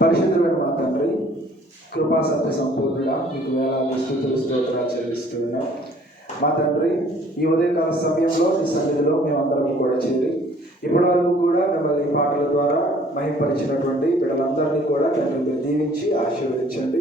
పరిశుద్ధమైన మా తండ్రి, కృపా సత్య సంపూర్ణుడా, మీకు వేలాది స్తుతులు స్తోత్రాలు చెల్లిస్తున్నాం. మా తండ్రి, ఈ ఉదయకాల సమయంలో ఈ సన్నిధిలో మేమందరం కూడా చేరి ఇప్పటి వరకు కూడా మిమ్మల్ని పాటల ద్వారా మహింపరిచినటువంటి బిడ్డలందరినీ కూడా తండ్రి మీరు దీవించి ఆశీర్వదించండి.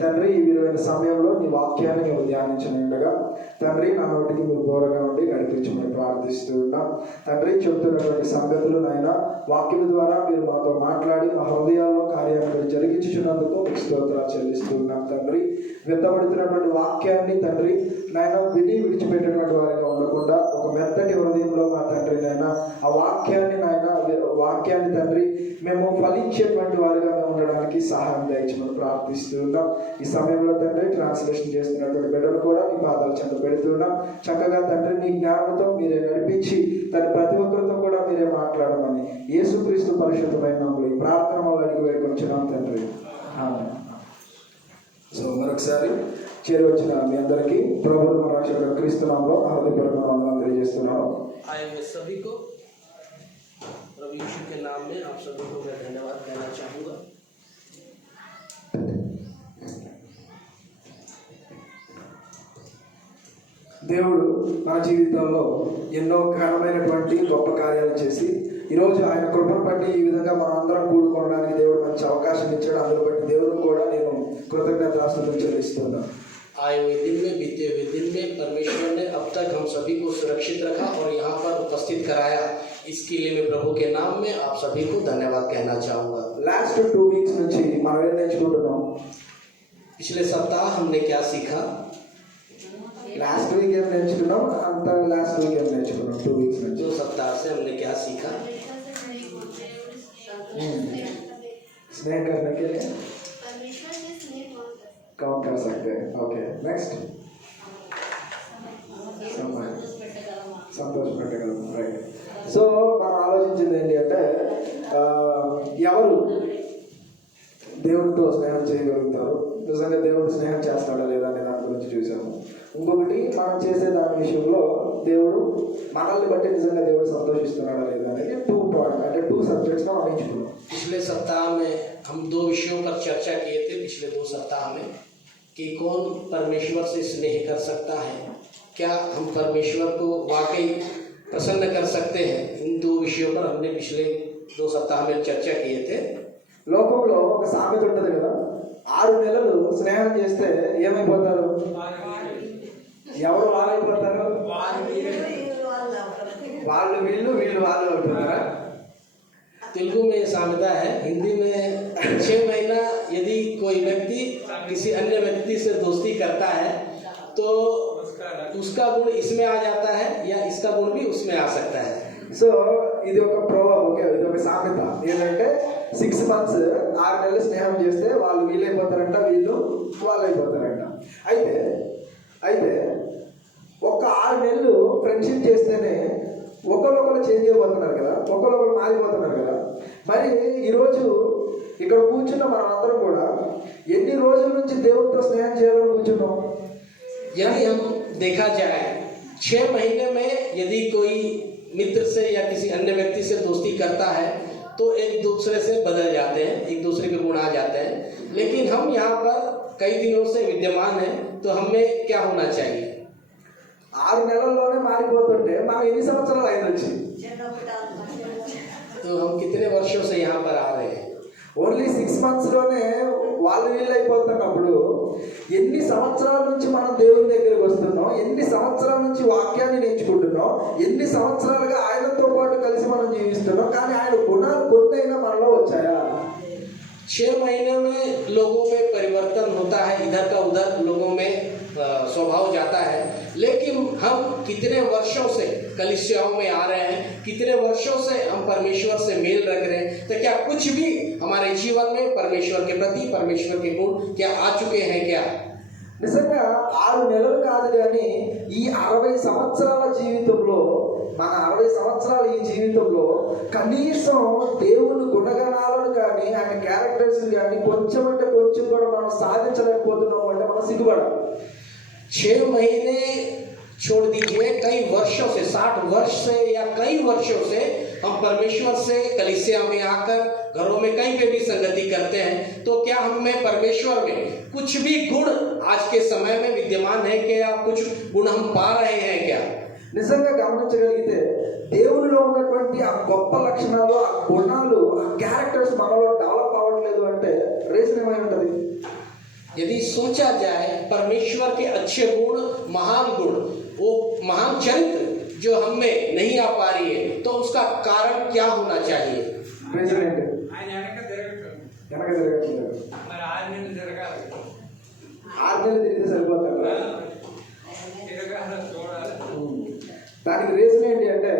తండ్రి, ఈ విలువైన సమయంలో నీ వాక్యాన్ని మేము ధ్యానించనుండగా తండ్రి నా నోటికి మీరు దూరంగా ఉండి నడిపించమని ప్రార్థిస్తూ ఉన్నాం. తండ్రి, చెబుతున్నటువంటి సంగతులు నాయన వాక్యం ద్వారా మీరు మాతో మాట్లాడి మా హృదయాల్లో కార్యాన్ని మీరు జరిగించుచున్నందుకు మీకు స్తోత్రాలు చెల్లిస్తూ ఉన్నాం. తండ్రి, విత్తబడుతున్నటువంటి వాక్యాన్ని తండ్రి నాయన విని విడిచిపెట్టినటువంటి వారిగా ఉండకుండా ఒక మెత్తటి హృదయంలో మా తండ్రి నాయన ఆ వాక్యాన్ని తండ్రి మేము ఫలించేటువంటి వారిగా మేము ఉండడానికి సహాయం దయచమని ప్రార్థిస్తూ ఉన్నాం. ఈ సమయంలో తండ్రి ట్రాన్స్లేషన్ చేస్తున్నటువంటి బిడ్డలు కూడా మీ పాదాలు చెంత పెడుతున్నాం. చక్కగా తండ్రి మీ జ్ఞానంతో మీరే నడిపించి ప్రతి ఒక్కరితో కూడా మీరే మాట్లాడమని యేసుక్రీస్తు పరిశుద్ధమైన నామములో ఈ ప్రార్థన వాళ్ళకి వేడుకొంచున్నాం తండ్రి. సో మరొకసారి చేరి వచ్చిన మీ అందరికీ ప్రభువు మన రక్షకుడు క్రీస్తు నామములో హృదయపూర్వక వందనాలు తెలియజేస్తున్నాను. सभी को प्रभु यीशु के नाम में आप सभी को मैं धन्यवाद कहना चाहूँगा। దేవుడు మన జీవితంలో ఎన్నో ఘనమైనటువంటి గొప్ప కార్యాలు చేసి ఈరోజు ఆయన కృపను బట్టి ఈ విధంగా మనం అందరం కూడుకోవడానికి దేవుడు మంచి అవకాశం ఇచ్చాడు. అందులో బట్టి దేవుడు కూడా నేను కృతజ్ఞతాస్తుతులు చెల్లిస్తున్నాను. आए हुए दिन में, बीते हुए दिन में परमेश्वर ने अब तक हम सभी को सुरक्षित रखा और यहाँ पर उपस्थित कराया, इसके लिए मैं प्रभु के नाम में आप सभी को धन्यवाद कहना चाहूँगा। लास्ट 2 weeks నుంచి మనం ఏం నేర్చుకుంటున్నాం? पिछले सप्ताह हमने क्या सीखा? लास्ट वीक ఏం నేర్చుకున్నాం? అంత లాస్ట్ వీక్ ఏం నేర్చుకున్నాం? 2 weeks నుంచి 2 सप्ताह से हमने क्या सीखा? स्नेह करने के लिए काउंट कर सकते हैं. ओके, नेक्स्ट సంతోష పెట్టగలం. రైట్. సో మనం ఆలోచించింది ఏంటి అంటే ఎవరు దేవుడితో స్నేహం చేయగలుగుతారు, నిజంగా దేవుడు స్నేహం చేస్తాడా లేదా అనే దాని గురించి చూసాము. ఇంకొకటి మనం చేసే దాని విషయంలో దేవుడు మనల్ని బట్టి నిజంగా దేవుడు సంతోషిస్తున్నాడా లేదా అనేది 2 పాయింట్ అంటే 2 సబ్జెక్ట్స్ మనం ఎంచుకున్నాం. पिछले सप्ताह में हम 2 विषयों पर चर्चा किए थे पिछले 2 सप्ताह में कि कौन परमेश्वर से स्नेह कर सकता है, क्या हम परमेश्वर को वाकई प्रसन्न कर सकते हैं। इन 2 विषयों पर हमने पिछले 2 सप्ताह में चर्चा किए थे। లోకంలో ఒక సామెత ఉంటుంది కదా, 6 నెలలు స్నేహం చేస్తే ఏమైపోతారు? ఎవరు వాళ్ళైపోతారు? వాళ్ళు వీళ్ళు, వీళ్ళు వాళ్ళు అవుతున్నారా? तेलुगु में सामता है, हिंदी में 6 महीना यदि कोई व्यक्ति किसी अन्य व्यक्ति से दोस्ती करता है तो उसका गुण इसमें आ जाता है या इसका गुण भी उसमें आ सकता है. సో ఇది ఒక ప్రోవర్బ్, ఓకే, ఇది ఒక సామెత ఏంటంటే 6 months 6 నెలలు స్నేహం చేస్తే వాళ్ళు వీళ్ళైపోతారంట, వీళ్ళు వాళ్ళైపోతారంట. అయితే ఒక 6 నెలలు ఫ్రెండ్షిప్ చేస్తేనే ఒకరొకరు చేంజ్ అయిపోతున్నారు కదా, ఒకరొకరు మారిపోతున్నారు కదా. మరి ఈరోజు ఇక్కడ కూర్చున్న మనం అందరం కూడా ఎన్ని రోజుల నుంచి దేవుడితో స్నేహం చేయాలని కూర్చున్నాం? यदि हम देखा जाए 6 महीने में यदि कोई मित्र से या किसी अन्य व्यक्ति से दोस्ती करता है तो एक दूसरे से बदल जाते हैं, एक दूसरे के गुण आ जाते हैं. लेकिन हम यहाँ पर कई दिनों से विद्यमान हैं तो हमें क्या होना चाहिए? 6 నెలల్లోనే మారిపోతుంటే మనం ఎన్ని సంవత్సరాలు అయింది వచ్చి? तो हम कितने वर्षों से यहाँ पर आ रहे हैं? ఓన్లీ 6 months లోనే వాళ్ళు వీళ్ళైపోతున్నప్పుడు ఎన్ని సంవత్సరాల నుంచి మనం దేవుని దగ్గరికి వస్తున్నాం, ఎన్ని సంవత్సరాల నుంచి వాక్యాన్ని నేర్చుకుంటున్నాం, ఎన్ని సంవత్సరాలుగా ఆయనతో పాటు కలిసి మనం జీవిస్తున్నాం, కానీ ఆయన గుణాలు కొన్నైనా మనలో వచ్చాయా? 6 महीने में लोगों में परिवर्तन होता है, इधर का उधर लोगों में स्वभाव जाता है. लेकिन हम कितने वर्षों से कलीसियाओं में आ रहे हैं, कितने वर्षों से हम परमेश्वर से मेल रख रहे हैं, तो क्या कुछ भी हमारे जीवन में परमेश्वर के प्रति परमेश्वर के गुण क्या आ चुके हैं क्या? నిజంగా 6 నెలలు కాదు, కానీ ఈ 60 సంవత్సరాల జీవితంలో, మన 60 సంవత్సరాల ఈ జీవితంలో కనీసం దేవుని గుణగణాలను కానీ ఆయన క్యారెక్టర్స్ కానీ కొంచెం అంటే కొంచెం కూడా మనం సాధించలేకపోతున్నాం అంటే మనం సిగ్గుపడాలి. 6 महीने छोड़ दीजिए, कई वर्षों से 60 वर्ष से या कई वर्षों से हम हम परमेश्वर से कलीसिया में आकर घरों में कहीं पे भी संगति करते हैं, तो क्या हमें परमेश्वर में कुछ भी गुण आज के समय में विद्यमान है क्या? कुछ गुण हम पा रहे हैं क्या? నిజంగా గమనించగలిగితే దేవునిలో ఉన్నటువంటి ఆ గొప్ప లక్షణాలు, ఆ గుణాలు, ఆ క్యారెక్టర్స్ మనలో డెవలప్ అవ్వట్లేదు అంటే రీజన్ ఏమై ఉంటుంది? यदि सोचा जाए परमेश्वर के अच्छे गुण, महान गुण, वो महान चरित्र जो हम में नहीं आ पा रही है, तो उसका कारण क्या होना चाहिए? రీజన్ ఏంటి? ఆయన వెనక తిరగట్లేదు. వెనక తిరగట్లేదు. మరి 6 నెలలు తిరగాలి. 6 నెలలు తిరిగితే సరిపోతారు. తిరగాలి, చూడాలి. దానికి రీజన్ ఏంటి అంటే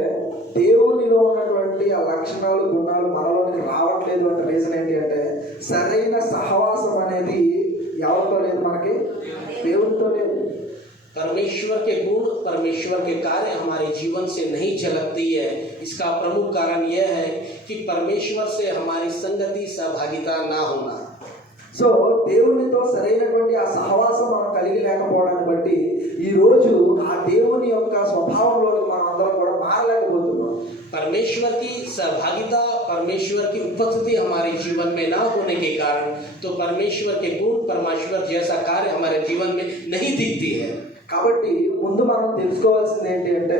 దేవునిలో ఉన్నటువంటి ఆ లక్షణాలు, గుణాలు మనలోనికి రావట్లేదు అంటే రీజన్ ఏంటి అంటే సరైన సహవాసం అనేది ఎవరితో లేదు, మనకి దేవునితో లేదు. परमेश्वर के गुण, परमेश्वर के कार्य हमारे जीवन से नहीं झलकती है। इसका प्रमुख कारण यह है कि परमेश्वर से हमारी संगति, सहभागिता ना होना। సో దేవునితో సరైనటువంటి ఆ సహవాసం మనం కలిగి లేకపోవడాన్ని బట్టి ఈ రోజు ఆ దేవుని యొక్క స్వభావంలోకి మనం అందరం కూడా మారలేకపోతున్నాం. परमेश्वर की सहभागिता, परमेश्वर की उपस्थिति हमारे जीवन में ना होने के कारण तो परमेश्वर के गुण, परमेश्वर जैसा कार्य हमारे जीवन में नहीं दिखती है। కాబట్టి ముందు మనం తెలుసుకోవాల్సింది ఏంటి అంటే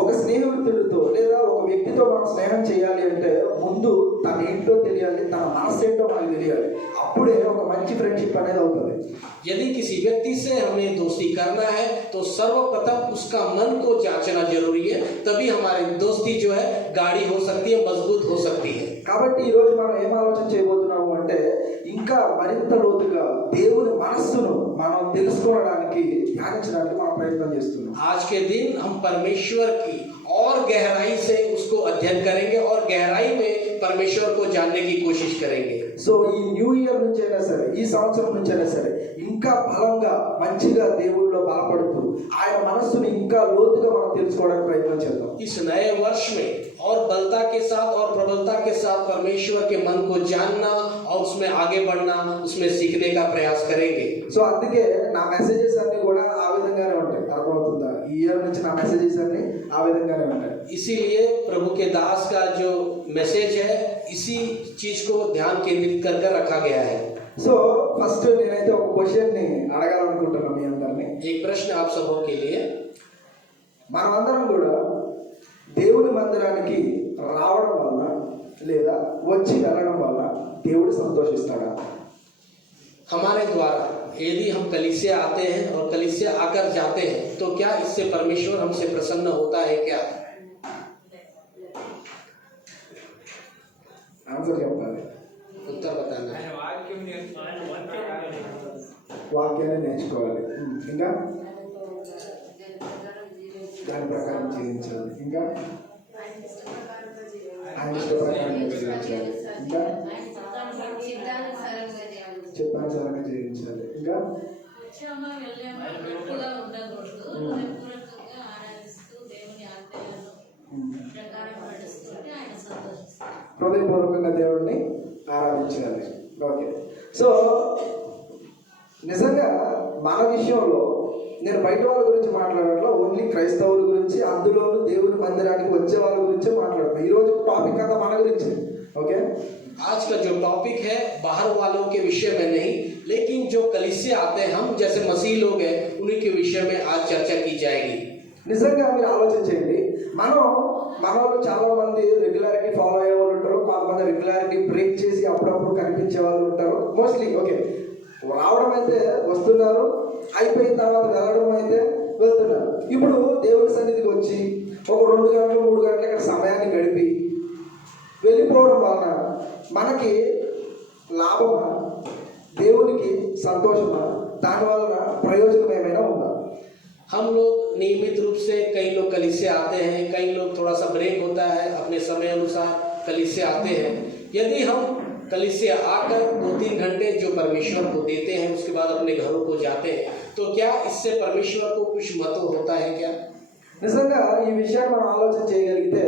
ఒక స్నేహితుడితో లేదా ఒక వ్యక్తితో మనం స్నేహం చేయాలి అంటే ముందు తన ఏంటో తెలియాలి, తన మనసు ఏంటో మనకు తెలియాలి. అప్పుడే ఒక మంచి ఫ్రెండ్షిప్ అనేది అవుతుంది. यदि किसी व्यक्ति से हमें दोस्ती करना है तो सर्वप्रथम उसका मन को जांचना जरूरी है, तभी हमारी दोस्ती जो है गाढ़ी हो सकती है, मजबूत हो सकती है। కాబట్టి ఈ రోజు మనం ఏం ఆలోచన చేయబోతున్నాము అంటే ఇంకా మరింత లోతుగా దేవుని మనస్సును మనం తెలుసుకోవడానికి, ధ్యానించడానికి మనం ప్రయత్నం చేస్తున్నాం. आज के दिन हम परमेश्वर की और गहराई से उसको अध्ययन करेंगे और गहराई में परमेश्वर को जानने की कोशिश करेंगे। సో ఈ న్యూ ఇయర్ నుంచి అయినా సరే, ఈ సంవత్సరం నుంచి అయినా సరే ఇంకా బలంగా మంచిగా దేవుళ్ళలో బలపడుతూ ఆయన మనస్సుని ఇంకా లోతుగా మనం తెలుసుకోవడానికి ప్రయత్నం చేద్దాం. इस नए वर्ष में और बलता के साथ और प्रबलता के साथ परमेश्वर के मन को जानना और उसमें आगे बढ़ना, उसमें सीखने का प्रयास करेंगे। సో అందుకే నా మెసేజెస్ అన్ని కూడా ఆ విధంగానే ఉంటాయి. అర్థమవుతుందా? ఈ ఇయర్ నుంచి నా మెసేజెస్ అన్ని ఆ విధంగానే ఉంటాయి. इसीलिए प्रभु के दास का जो मैसेज है इसी चीज को ध्यान केंद्रित कर कर रखा गया है। సో ఫస్ట్ నేనైతే ఒక క్వశ్చన్ ని అడగాలనుకుంటున్నాను మీ అందరినీ. एक प्रश्न आप सबों के लिए, మనమందరం కూడా దేవుని మందిరానికి రావడం వల్ల లేదా వచ్చి వెళ్ళడం వల్ల దేవుడు సంతోషిస్తాడా? हमारे द्वारा यदि हम कलीसिया आते हैं और कलीसिया आकर जाते हैं तो क्या इससे परमेश्वर हमसे प्रसन्न होता है क्या? ఆన్సర్ చెప్పాలి. उत्तर बताना है। ఆయన వాక్యం నేర్చుకోవాలి. వాక్యాన్ని నేర్చుకోవాలి. ఇంకా దాని ప్రకారం జీవించాలి. ఇంకా ఆయన ఇష్ట ప్రకారం జీవించాలి. ఇంకా చిత్తానుసారంగా జీవించాలి. ఇంకా హృదయపూర్వకంగా దేవుడిని ఆరాధించాలి. ఓకే. సో నిజంగా మన విషయంలో నేను బయట వాళ్ళ గురించి మాట్లాడట్లా, ఓన్లీ క్రైస్తవుల గురించి, అందులోనూ దేవుని మందిరానికి వచ్చే వాళ్ళ గురించే మాట్లాడుతున్నాను. ఈరోజు టాపిక్ అంతా మన గురించి. ఓకే. आज का जो टॉपिक है बाहर वालों के विषय में नहीं, लेकिन जो कलीसिया आते हैं, हम जैसे मसीह लोग हैं, उन्हीं के विषय में आज चर्चा की जाएगी। నిజంగా మీరు ఆలోచించండి. మనలో చాలా మంది రెగ్యులారిటీ ఫాలో అయ్యే వాళ్ళు ఉంటారు, కొంతమంది రెగ్యులారిటీ బ్రేక్ చేసి అప్పుడప్పుడు కనిపించే వాళ్ళు ఉంటారు. మోస్ట్లీ ఓకే, రావడం అయితే వస్తున్నారు, అయిపోయిన తర్వాత వెళ్ళడం అయితే వెళ్తున్నారు. ఇప్పుడు దేవుడి సన్నిధికి వచ్చి ఒక 2 గంటలు 3 గంటలు ఇక్కడ సమయాన్ని గడిపి వెళ్ళిపోవడం వలన మనకి లాభమా, దేవునికి సంతోషమా, దాని వలన ప్రయోజనం ఏమైనా ఉందా? हम लोग नियमित रूप से कई लोग कलीसिया आते हैं, कई लोग थोड़ा सा ब्रेक होता है, अपने समय अनुसार कलीसिया आते हैं। यदि हम कलीसिया आकर 2-3 घंटे जो परमेश्वर को देते हैं, उसके बाद अपने घरों को जाते हैं, तो क्या इससे परमेश्वर को कुछ महत्व होता है क्या? నిజంగా ఈ విషయాన్ని మనం ఆలోచన చేయగలిగితే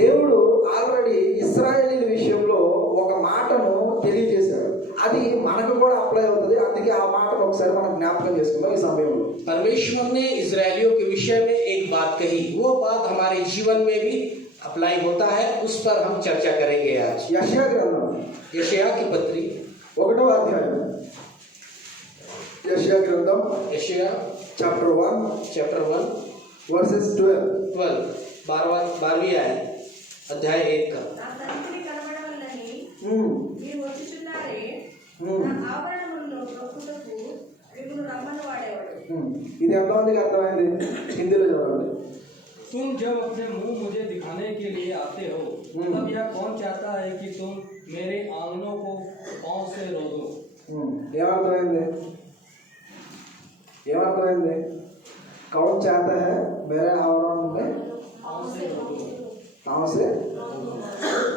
దేవుడు ఆల్రెడీ ఇశ్రాయేలీల విషయంలో ఒక మాటను తెలియజేశాడు. అది మనకు కూడా అప్లై అవుతుంది. అందుకే ఆ మాటను ఒకసారి మనం జ్ఞాపకం చేసుకుందాం ఈ సమయంలో. परमेश्वर ने इजरायलियों के विषय में एक बात कही, वो बात हमारे जीवन में भी अप्लाई होता है, उस पर हम चर्चा करेंगे आज। యెషయా గ్రంథం यशायाह की पत्री 1వ అధ్యాయం, యెషయా గ్రంథం यशायाह చాప్టర్ 1 चैप्टर 1 వర్సెస్ 12. 12 12वीं आयत अध्याय 1 का। నా సన్నిధిని కనబడవలనని ఉమ్, మీరు వచ్చుచున్నారే, ఉమ్, నా ఆవరణములను ప్రొక్కుటకు మిమ్మును రమ్మని వాడేవాడు. ఉమ్. ఇది ఎంతమందికి అర్థమైంది? హిందీలో చదవండి. तुम जब अपने मुंह मुझे दिखाने के लिए आते हो, तब यह कौन चाहता है कि तुम मेरे आंगनों को पांव से रोदो? ఉమ్, ఏమర్థమైంది? ఏమర్థమైంది? కౌన్ చాహతా హై మేరే ఆవరణ మే పాంవ్ సే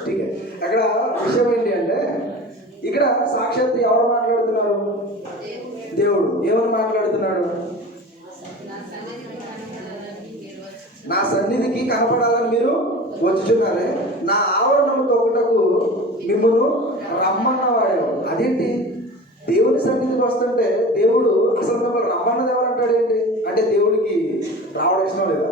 ठीक है. అక్కడ విషయం ఏంటి అంటే, ఇక్కడ సాక్షాత్ ఎవరు మాట్లాడుతున్నారు? దేవుడు. ఏమని మాట్లాడుతున్నాడు? నా సన్నిధికి కనపడాలని మీరు వచ్చుచున్నారే, నా ఆవరణంతో ఒకటకు మిమ్మల్ని రమ్మన్నవాడేమో. అదేంటి? దేవుని సన్నిధికి వస్తుంటే దేవుడు అసలు మిమ్మల్ని రమ్మన్నది ఎవరు అంటాడేంటి? అంటే దేవుడికి రావడం ఇష్టం లేదా?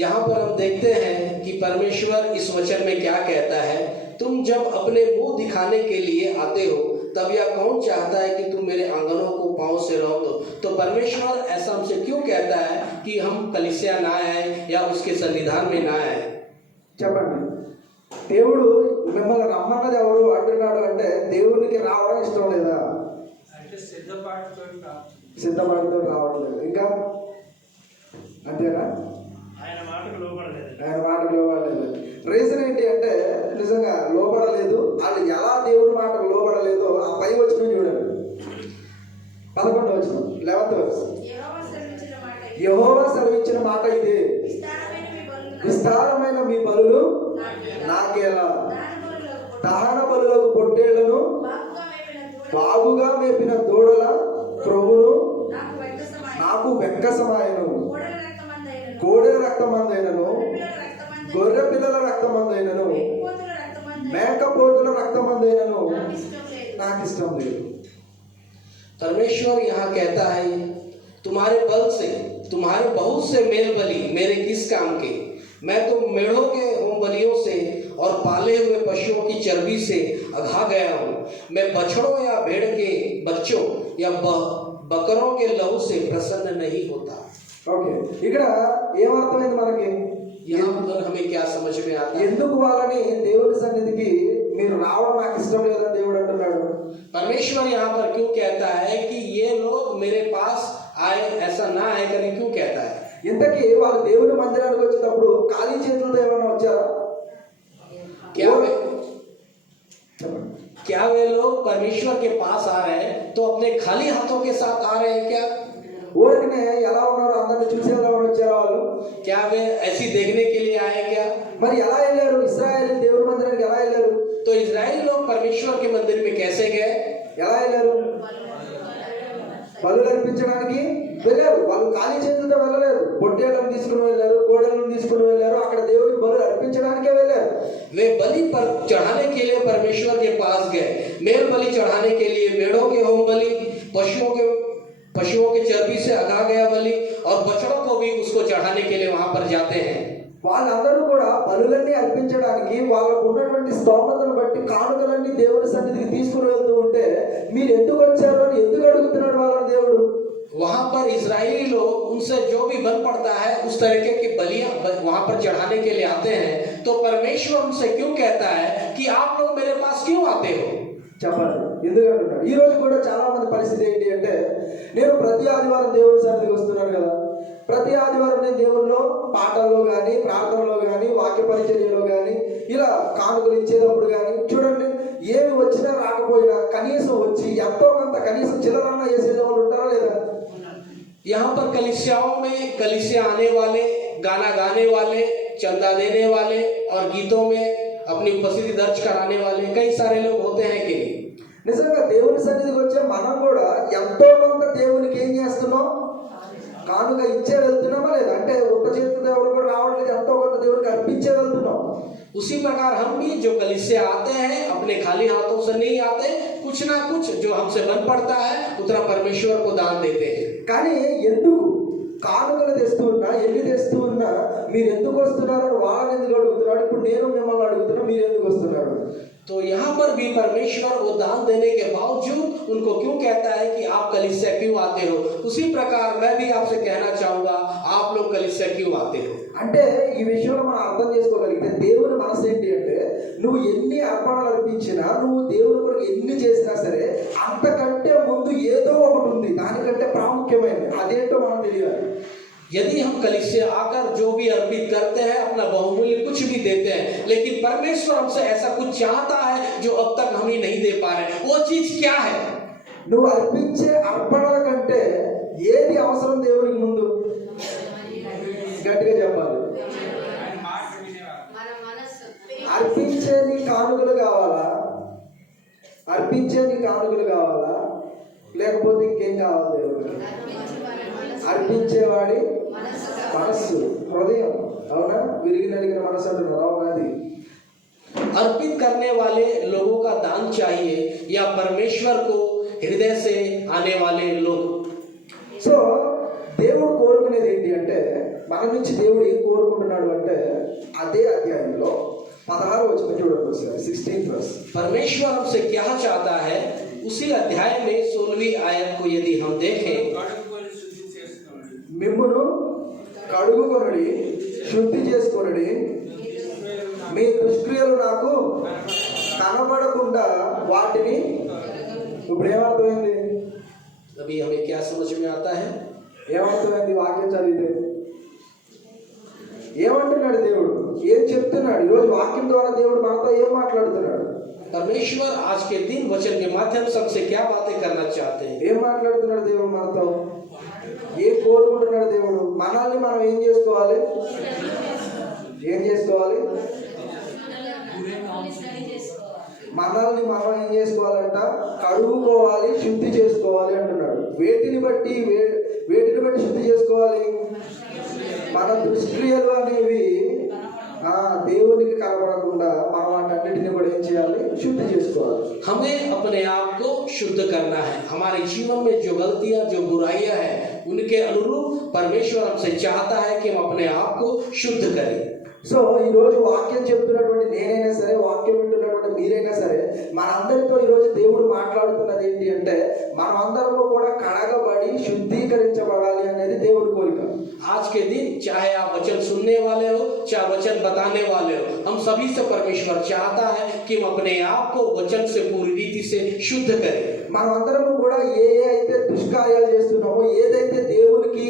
यहाँ पर हम देखते हैं कि परमेश्वर इस वचन में क्या कहता है, तुम जब अपने मुंह दिखाने के लिए आते हो, तब यह कौन चाहता है कि तुम मेरे आंगनों को पांव से रौंद दो। तो परमेश्वर ऐसा हमसे क्यों कहता है कि हम कलीसिया ना आए या उसके सन्निधान में ना आए? చెప్పండి. దేవుడు మిమ్మల్ని రమ్మన్నది ఎవరు అంటున్నాడు అంటే దేవునికి రావడం ఇష్టం లేదా? అంటే సిద్ధపాటుతో కాదు. సిద్ధపడితో రావడం లేదు. ఇంకా అంతేనా? ఆయన మాటకు లోబడలేదు. ఆయన మాటకు లోబడలేదు. రీజన్ ఏంటి అంటే, నిజంగా లోబడలేదు. వాళ్ళు ఎలా దేవుని మాటకు లోబడలేదో ఆ పై వచ్చిన చూడండి, 11వ వచనం, 11th verse. యెహోవా సెలవిచ్చిన మాట ఇది. యెహోవా సెలవిచ్చిన మాట ఇదే, విస్తారమైన మీ బలులు విస్తారమైన మీ బలులు నాకేలా, దహన బలులకు పొట్టేళ్లను బాగుగా మేపిన దూడల ప్రభును నాకు వెక్కసమాయను. కోడెల రక్తమందైనను గొర్రె పిల్లల రక్తమందైనను మేకపోతుల రక్తమందైనను నాకు ఇష్టం లేదు. परमेश्वर यहाँ कहता है, तुम्हारे बल से, तुम्हारे बहुत से मेल बलि मेरे किस काम के? मैं तो मेढ़ों के होम बलियों से और पाले हुए पशुओं की चर्बी से अघा गया हूँ। मैं बछड़ों या भेड़ के बच्चों या बकरों के लहू से प्रसन्न नहीं होता। ఓకే, ఇక్కడ ఏమర్థమైంది మనకి? यहाँ पर हमें क्या समझ में आता है? ఎందుకు వాళ్ళని దేవుని సన్నిధికి మీరు రావడం నాకు ఇష్టం లేదని దేవుడు అంటున్నాడు? परमेश्वर यहाँ पर क्यों कहता है कि ये लोग मेरे पास आए, ऐसा ना आए करके क्यों कहता है? ఇంతకీ వాళ్ళు దేవుని మందిరానికి వచ్చేటప్పుడు ఖాళీ చేతులతో ఏమైనా వచ్చారా? क्या वे लोग परमेश्वर के पास आ रहे हैं तो अपने खाली हाथों के साथ आ रहे हैं क्या? ఊరికనే ఎలా ఉన్నారో అందరిని చూసేదామని వచ్చారా వాళ్ళు? क्या वे ऐसी देखने के लिए आए क्या? మరి ఎలా వెళ్ళారు? ఇశ్రాయేలు దేవుని మందిరానికి ఎలా వెళ్ళారు? तो इजराइली लोग परमेश्वर के मंदिर में कैसे गए? ఎలా వెళ్ళారు? బలులు అర్పించడానికి వెళ్ళారు. వాళ్ళు ఖాళీ చేతులతో వెళ్ళలేదు. పొట్టేళ్లను తీసుకుని వెళ్ళారు, కోడెలను తీసుకుని వెళ్ళారు. అక్కడ దేవుడికి బలులు అర్పించడానికే వెళ్ళారు. वे बलि पर चढ़ाने के लिए परमेश्वर के पास गए। मेल बलि चढ़ाने के लिए मेढ़ों के होम बलि, पशुओं के चर्बी से अघा गया बलि और बछड़ों को भी उसको चढ़ाने के लिए वहां पर जाते हैं। వాళ్ళందరూ కూడా బలులన్నీ అర్పించడానికి వాళ్ళకు ఉన్నటువంటి స్తోమతను బట్టి కానుకలన్నీ దేవుని సన్నిధికి తీసుకుని వెళ్తూ ఉంటే మీరు ఎందుకు వచ్చారు అని ఎందుకు అడుగుతున్నాడు వాళ్ళని దేవుడు? वहां पर इजरायली लोग उनसे जो भी बन पड़ता है उस तरीके की बलियां वहां पर चढ़ाने के लिए आते हैं। तो परमेश्वर उनसे क्यों कहता है कि आप लोग मेरे पास क्यों आते हो? చెప్పండి, ఎందుకు అంటున్నాడు? ఈ రోజు కూడా చాలా మంది పరిస్థితి ఏంటి అంటే, నేను ప్రతి ఆదివారం దేవుని సన్నిధికి వస్తున్నాను కదా, ప్రతి ఆదివారం నేను దేవుల్లో పాటల్లో కానీ ప్రార్థనలో కానీ వాక్య పరిచర్యలో కానీ ఇలా కానుకలు ఇచ్చేటప్పుడు కానీ చూడండి, ఏమి వచ్చినా రాకపోయినా కనీసం వచ్చి ఎంతో కొంత కనీసం చిల్లరన్నా వేసేదేవాళ్ళు ఉంటారా లేదా? यहाँ पर कलीसियाओं में कलीसिया आने वाले, गाना गाने वाले, चंदा देने वाले और गीतों में अपनी उपस्थिति दर्ज कराने वाले कई सारे लोग होते हैं कि नहीं? నిజంగా దేవుని సన్నిధికి వచ్చే మనం కూడా ఎంతో కొంత దేవునికి ఏం చేస్తున్నాం? కానుక ఇచ్చే వెళ్తున్నామా లేదా? అంటే ఉత్త చేతితో ఎవరు కూడా రావట్లేదు, ఎంతో కొంత దేవునికి అర్పించే వెళ్తున్నాం. उसी प्रकार हम भी जो कलीसिया आते हैं अपने खाली हाथों से नहीं आते, कुछ ना कुछ जो हमसे बन पड़ता है उतना परमेश्वर को दान देते हैं। కానీ ఎందుకు కానుకలు తెస్తూ ఉన్నా, ఎన్ని తెస్తూ ఉన్నా పొద్దున్న మీరు ఎందుకు వస్తున్నారని వాళ్ళని ఎందుకు అడుగుతున్నాడు, ఇప్పుడు నేను మిమ్మల్ని అడుగుతున్నా మీరు ఎందుకు వస్తున్నారు. तो यहाँ पर भी परमेश्वर वो दान देने के बावजूद उनको क्यों कहता है कि आप कलीसिया क्यों आते हो, उसी प्रकार मैं भी आपसे कहना चाहूंगा आप लोग कलीसिया क्यों आते हो. అంటే ఈ విషయంలో మనం అర్థం చేసుకోగలిగితే దేవుని మనసు ఏంటి అంటే నువ్వు ఎన్ని అర్పణలు అర్పించినా, నువ్వు దేవుని కొరకు ఎన్ని చేసినా సరే అంతకంటే ముందు ఏదో ఒకటి ఉంది, దానికంటే ప్రాముఖ్యమైనది. అదేంటో మనం తెలియాలి. यदि हम कलीसिया आकर जो भी अर्पित करते हैं अपना बहुमूल्य कुछ भी देते हैं, लेकिन परमेश्वर हमसे ऐसा कुछ चाहता है जो अब तक हम ही नहीं दे पा रहे, वो चीज क्या है? నువ్వు అర్పించే అర్పణల కంటే ఏది అవసరం దేవునికి ముందు? గట్టిగా చెప్పాలి. అర్పించే నీ కానుకలు కావాలా? అర్పించే నీ కానుకలు కావాలా లేకపోతే ఇంకేం కావాలి దేవుడికి? అర్పించేవాడి మనస్సు, హృదయం. అవునా? విరిగి నలిగిన మనసు అంటున్నారు. అవునది. अर्पित करने वाले लोगों का दान चाहिए या परमेश्वर को हृदय से आने वाले लोग. సో దేవుడు కోరుకునేది ఏంటి అంటే, మన నుంచి దేవుడు ఏం కోరుకుంటున్నాడు అంటే అదే అధ్యాయంలో 16 వచనం చూడండి ఒకసారి. 16th verse. परमेश्वर हमसे क्या चाहता है उसी अध्याय में 16वीं आयत को यदि हम देखें, మిమ్మును కడుగుకొనుడి, శుద్ధి చేసుకొనుడి, మీ దుష్క్రియలు నాకు కనబడకుండా వాటిని. ఇప్పుడు ఏమర్థమైంది? अभी हमें क्या समझ में आता है? ఏమర్థమైంది వాక్యం చదివితే? ఏమంటున్నాడు దేవుడు? ఏం చెప్తున్నాడు? ఈరోజు వాక్యం ద్వారా దేవుడు మనతో ఏం మాట్లాడుతున్నాడు? परमेश्वर आज के दिन वचन के माध्यम से हमसे क्या बातें करना चाहते हैं? ఏం మాట్లాడుతున్నాడు దేవుడు మనతో? ఏం కోరుకుంటున్నాడు దేవుడు? మనల్ని మనం ఏం చేసుకోవాలి? ఏం చేసుకోవాలి? మనల్ని మనం ఏం చేసుకోవాలంట? కడుగుకోవాలి, శుద్ధి చేసుకోవాలి అంటున్నాడు. వేటిని బట్టి శుద్ధి చేసుకోవాలి? మన దుష్క్రియలు అనేవి దేవునికి కనబడకుండా మనం వాటన్నిటిని కూడా ఏం చేయాలి? శుద్ధి చేసుకోవాలి. हमें अपने आप को शुद्ध करना है. हमारे जीवन में जो गलतियां, जो बुराइयां हैं, उनके अनुरूप परमेश्वर हमसे चाहता है कि हम अपने आप को शुद्ध करें. సో ఈ రోజు వాక్యం చెప్తున్నటువంటి నేనైనా సరే, వాక్యం వింటున్నటువంటి మీరైనా సరే, మనందరితో ఈరోజు దేవుడు మాట్లాడుతున్నది ఏంటి అంటే మనం అందరము కూడా కడగబడి శుద్ధీకరించబడాలి అనేది దేవుడి కోరిక. आज के दिन चाहे आप वचन सुनने वाले हो, चाहे वचन बताने वाले हो, हम सभी से परमेश्वर चाहता है कि हम अपने आप को वचन से पूरी रीति से शुद्ध करें. మనం అందరము కూడా ఏ అయితే దుష్కార్యాలు చేస్తున్నామో, ఏదైతే దేవునికి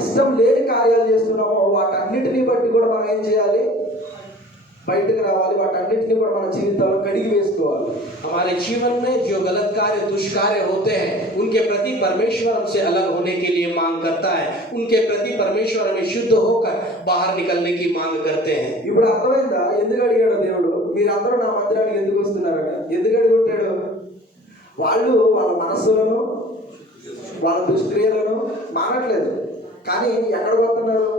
ఇష్టం లేని కార్యాలు చేస్తున్నామో వాటన్నిటిని బట్టి కూడా మనం ఏం చేయాలి? బయటకు రావాలి. వాటన్నిటిని కూడా మన జీవితంలో కడిగి వేసుకోవాలి. हमारे जीवन में जो गलत कार्य, दुष्कार्य होते हैं, उनके प्रति परमेश्वर हमसे अलग होने के लिए मांग करता है. उनके प्रति परमेश्वर हमें शुद्ध होकर बाहर निकलने की मांग करते हैं. ఇప్పుడు అర్థమైందా ఎందుకు అడిగాడు దేవుడు? మీరందరూ నా మందిరానికి ఎందుకు వస్తున్నారట? ఎందుకు అడుగుంటాడు? వాళ్ళు వాళ్ళ మనస్సులను, వాళ్ళ దుష్క్రియలను మానట్లేదు, కానీ ఎక్కడ పోతున్నారు?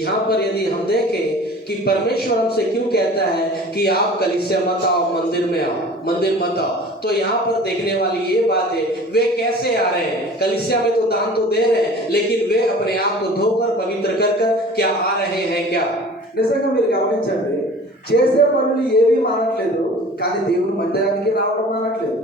यहाँ पर यदि हम देखें कि परमेश्वर हमसे क्यों कहता है कि आप कलीसिया मत आओ, मंदिर में आओ, मंदिर मत आओ, तो यहाँ पर देखने वाली ये बात है, वे कैसे आ रहे हैं? कलीसिया में तो दान तो दे रहे हैं, लेकिन वे अपने आप को धोकर पवित्र कर क्या आ रहे हैं क्या? నిజంగా మీరు గమనించండి, చేసే పనులు ఏవి మానట్లేదు, కానీ దేవుని మందిరానికి రావడం మానట్లేదు.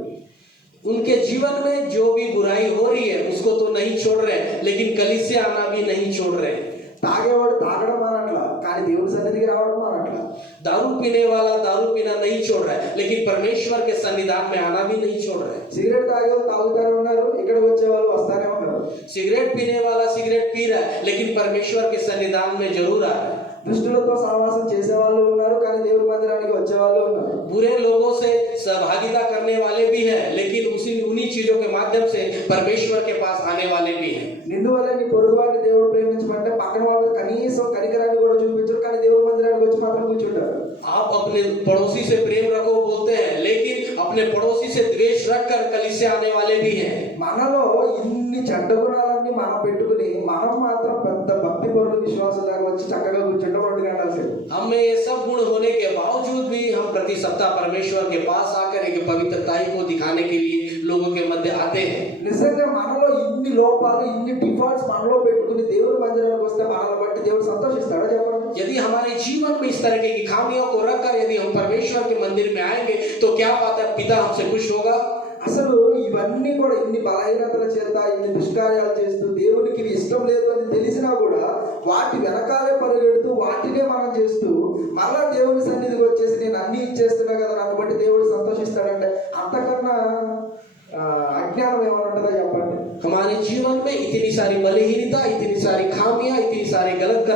उनके जीवन में जो भी बुराई हो रही है उसको तो नहीं छोड़ रहे, लेकिन कलीसिया आना भी नहीं छोड़ रहे. తాగేవాడు తాగడం మానట్లా, కానీ దేవుని సన్నిధికి రావడం మానట్లా. दारू पीने वाला दारू पीना नहीं छोड़ रहा है, लेकिन परमेश्वर के सन्निधान में आना भी नहीं छोड़ रहा है. సిగరెట్ తాగేవాళ్ళు తాగుతానే ఉన్నారు, ఇక్కడికి వచ్చే వాళ్ళు వస్తానే ఉన్నారు. सिगरेट पीने वाला सिगरेट पी रहा है, लेकिन परमेश्वर के सन्निधान में जरूर आ रहा है. దుష్టులతో సహవాసం చేసే వాళ్ళు ఉన్నారు, కానీ దేవుని మందిరానికి వచ్చే వాళ్ళు ఉన్నారు. बुरे लोगों से सहभागिता करने वाले भी हैं, लेकिन उन्हीं चीजों के माध्यम से परमेश्वर के पास आने वाले भी हैं. నిన్ను వల్ల నీ పొరుగు వారిని దేవుడు ప్రేమించమంటే పక్కన వాళ్ళు కనీసం కనికరాన్ని కూడా చూపించరు, కానీ దేవుని మందిరానికి వచ్చి మాత్రం కూర్చుంటారు. आप अपने पड़ोसी से प्रेम रखो बोलते हैं, लेकिन अपने पड़ोसी से द्वेष रखकर कलीसिया आने वाले भी हैं. మనలో ఇన్ని చెడ్డ గుణాలన్నీ మనం పెట్టుకుని మనం మాత్రం పెద్ద భక్తి పరులు విశ్వాసంలాగా వచ్చి చక్కగా కూర్చుంటాం 2 గంటల సేపు. हमें ये सब गुण होने के बावजूद भी हम प्रति सप्ताह परमेश्वर के पास आकर एक पवित्रताई को दिखाने के लिए लोग लोगों के मध्य आते हैं। నిజంగా మనలో ఇన్ని లోపాలు ఇన్ని డిఫాల్ట్స్ మనలో పెట్టుకుని దేవుడి మందిరానికి వస్తే మనల్ని బట్టి దేవుడు సంతోషిస్తాడా చెప్పండి? यदि हमारे जीवन में इस तरह की खामियों को रखकर यदि हम परमेश्वर के मंदिर में आएंगे तो क्या बात है, पिता हमसे खुश होगा? అసలు ఇవన్నీ కూడా ఇన్ని బలహీనతల చేత ఇన్ని దుష్కార్యాలు చేస్తూ దేవునికి ఇవి ఇష్టం లేదు అని తెలిసినా కూడా వాటి వెనకాలే పరిగెడుతూ వాటినే మనం చేస్తూ మళ్ళా దేవుని సన్నిధికి వచ్చేసి నేను అన్ని ఇచ్చేస్తున్నా కదా నన్ను బట్టి దేవుడు సంతోషిస్తాడంటే అంతకన్నా అజ్ఞానం ఏమైనా ఉంటుందా చెప్పండి? हमारे जीवन में इतनी सारी बलहीनता, इतनी सारी खामियां, इतनी सारे गलत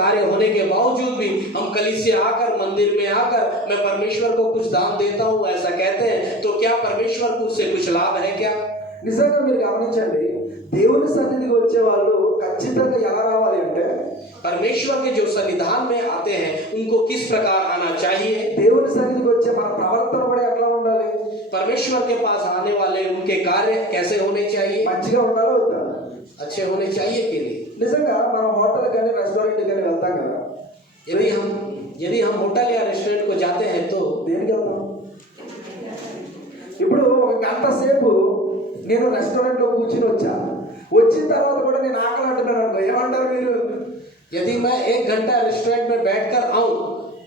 कार्य होने के बावजूद भी हम कलीसिया आकर, मंदिर में आकर मैं परमेश्वर को कुछ दान देता हूँ ऐसा कहते हैं, तो क्या परमेश्वर को उससे कुछ लाभ है क्या? నిజంగా మీరు గమనించండి, దేవుని సన్నిధికి వచ్చే వాళ్ళు ఖచ్చితంగా ఎలా రావాలి అంటే परमेश्वर के जो सन्निधान में आते हैं उनको किस प्रकार आना चाहिए? దేవుని సన్నిధికి వచ్చే మన ప్రవర్తన కూడా ఎట్లా ఉండాలి? परमेश्वर के पास आने वाले उनके कार्य कैसे होने चाहिए? మంచిగా ఉండాలా వద్దా? अच्छे होने चाहिए कि नहीं? నిజంగా మనం హోటల్ కానీ రెస్టారెంట్ కానీ వెళ్తాం కదా, यदि हम होटल या रेस्टोरेंट को जाते हैं तो దేనికి వెళ్తాం? ఇప్పుడు ఒక గంట సేపు నేను రెస్టారెంట్ లో కూర్చుని వచ్చిన తర్వాత కూడా నేను ఆకలి అంటున్నాను అనుకో, ఏమంటారు మీరు? यदि मैं 1 घंटा रेस्टोरेंट में बैठकर आऊं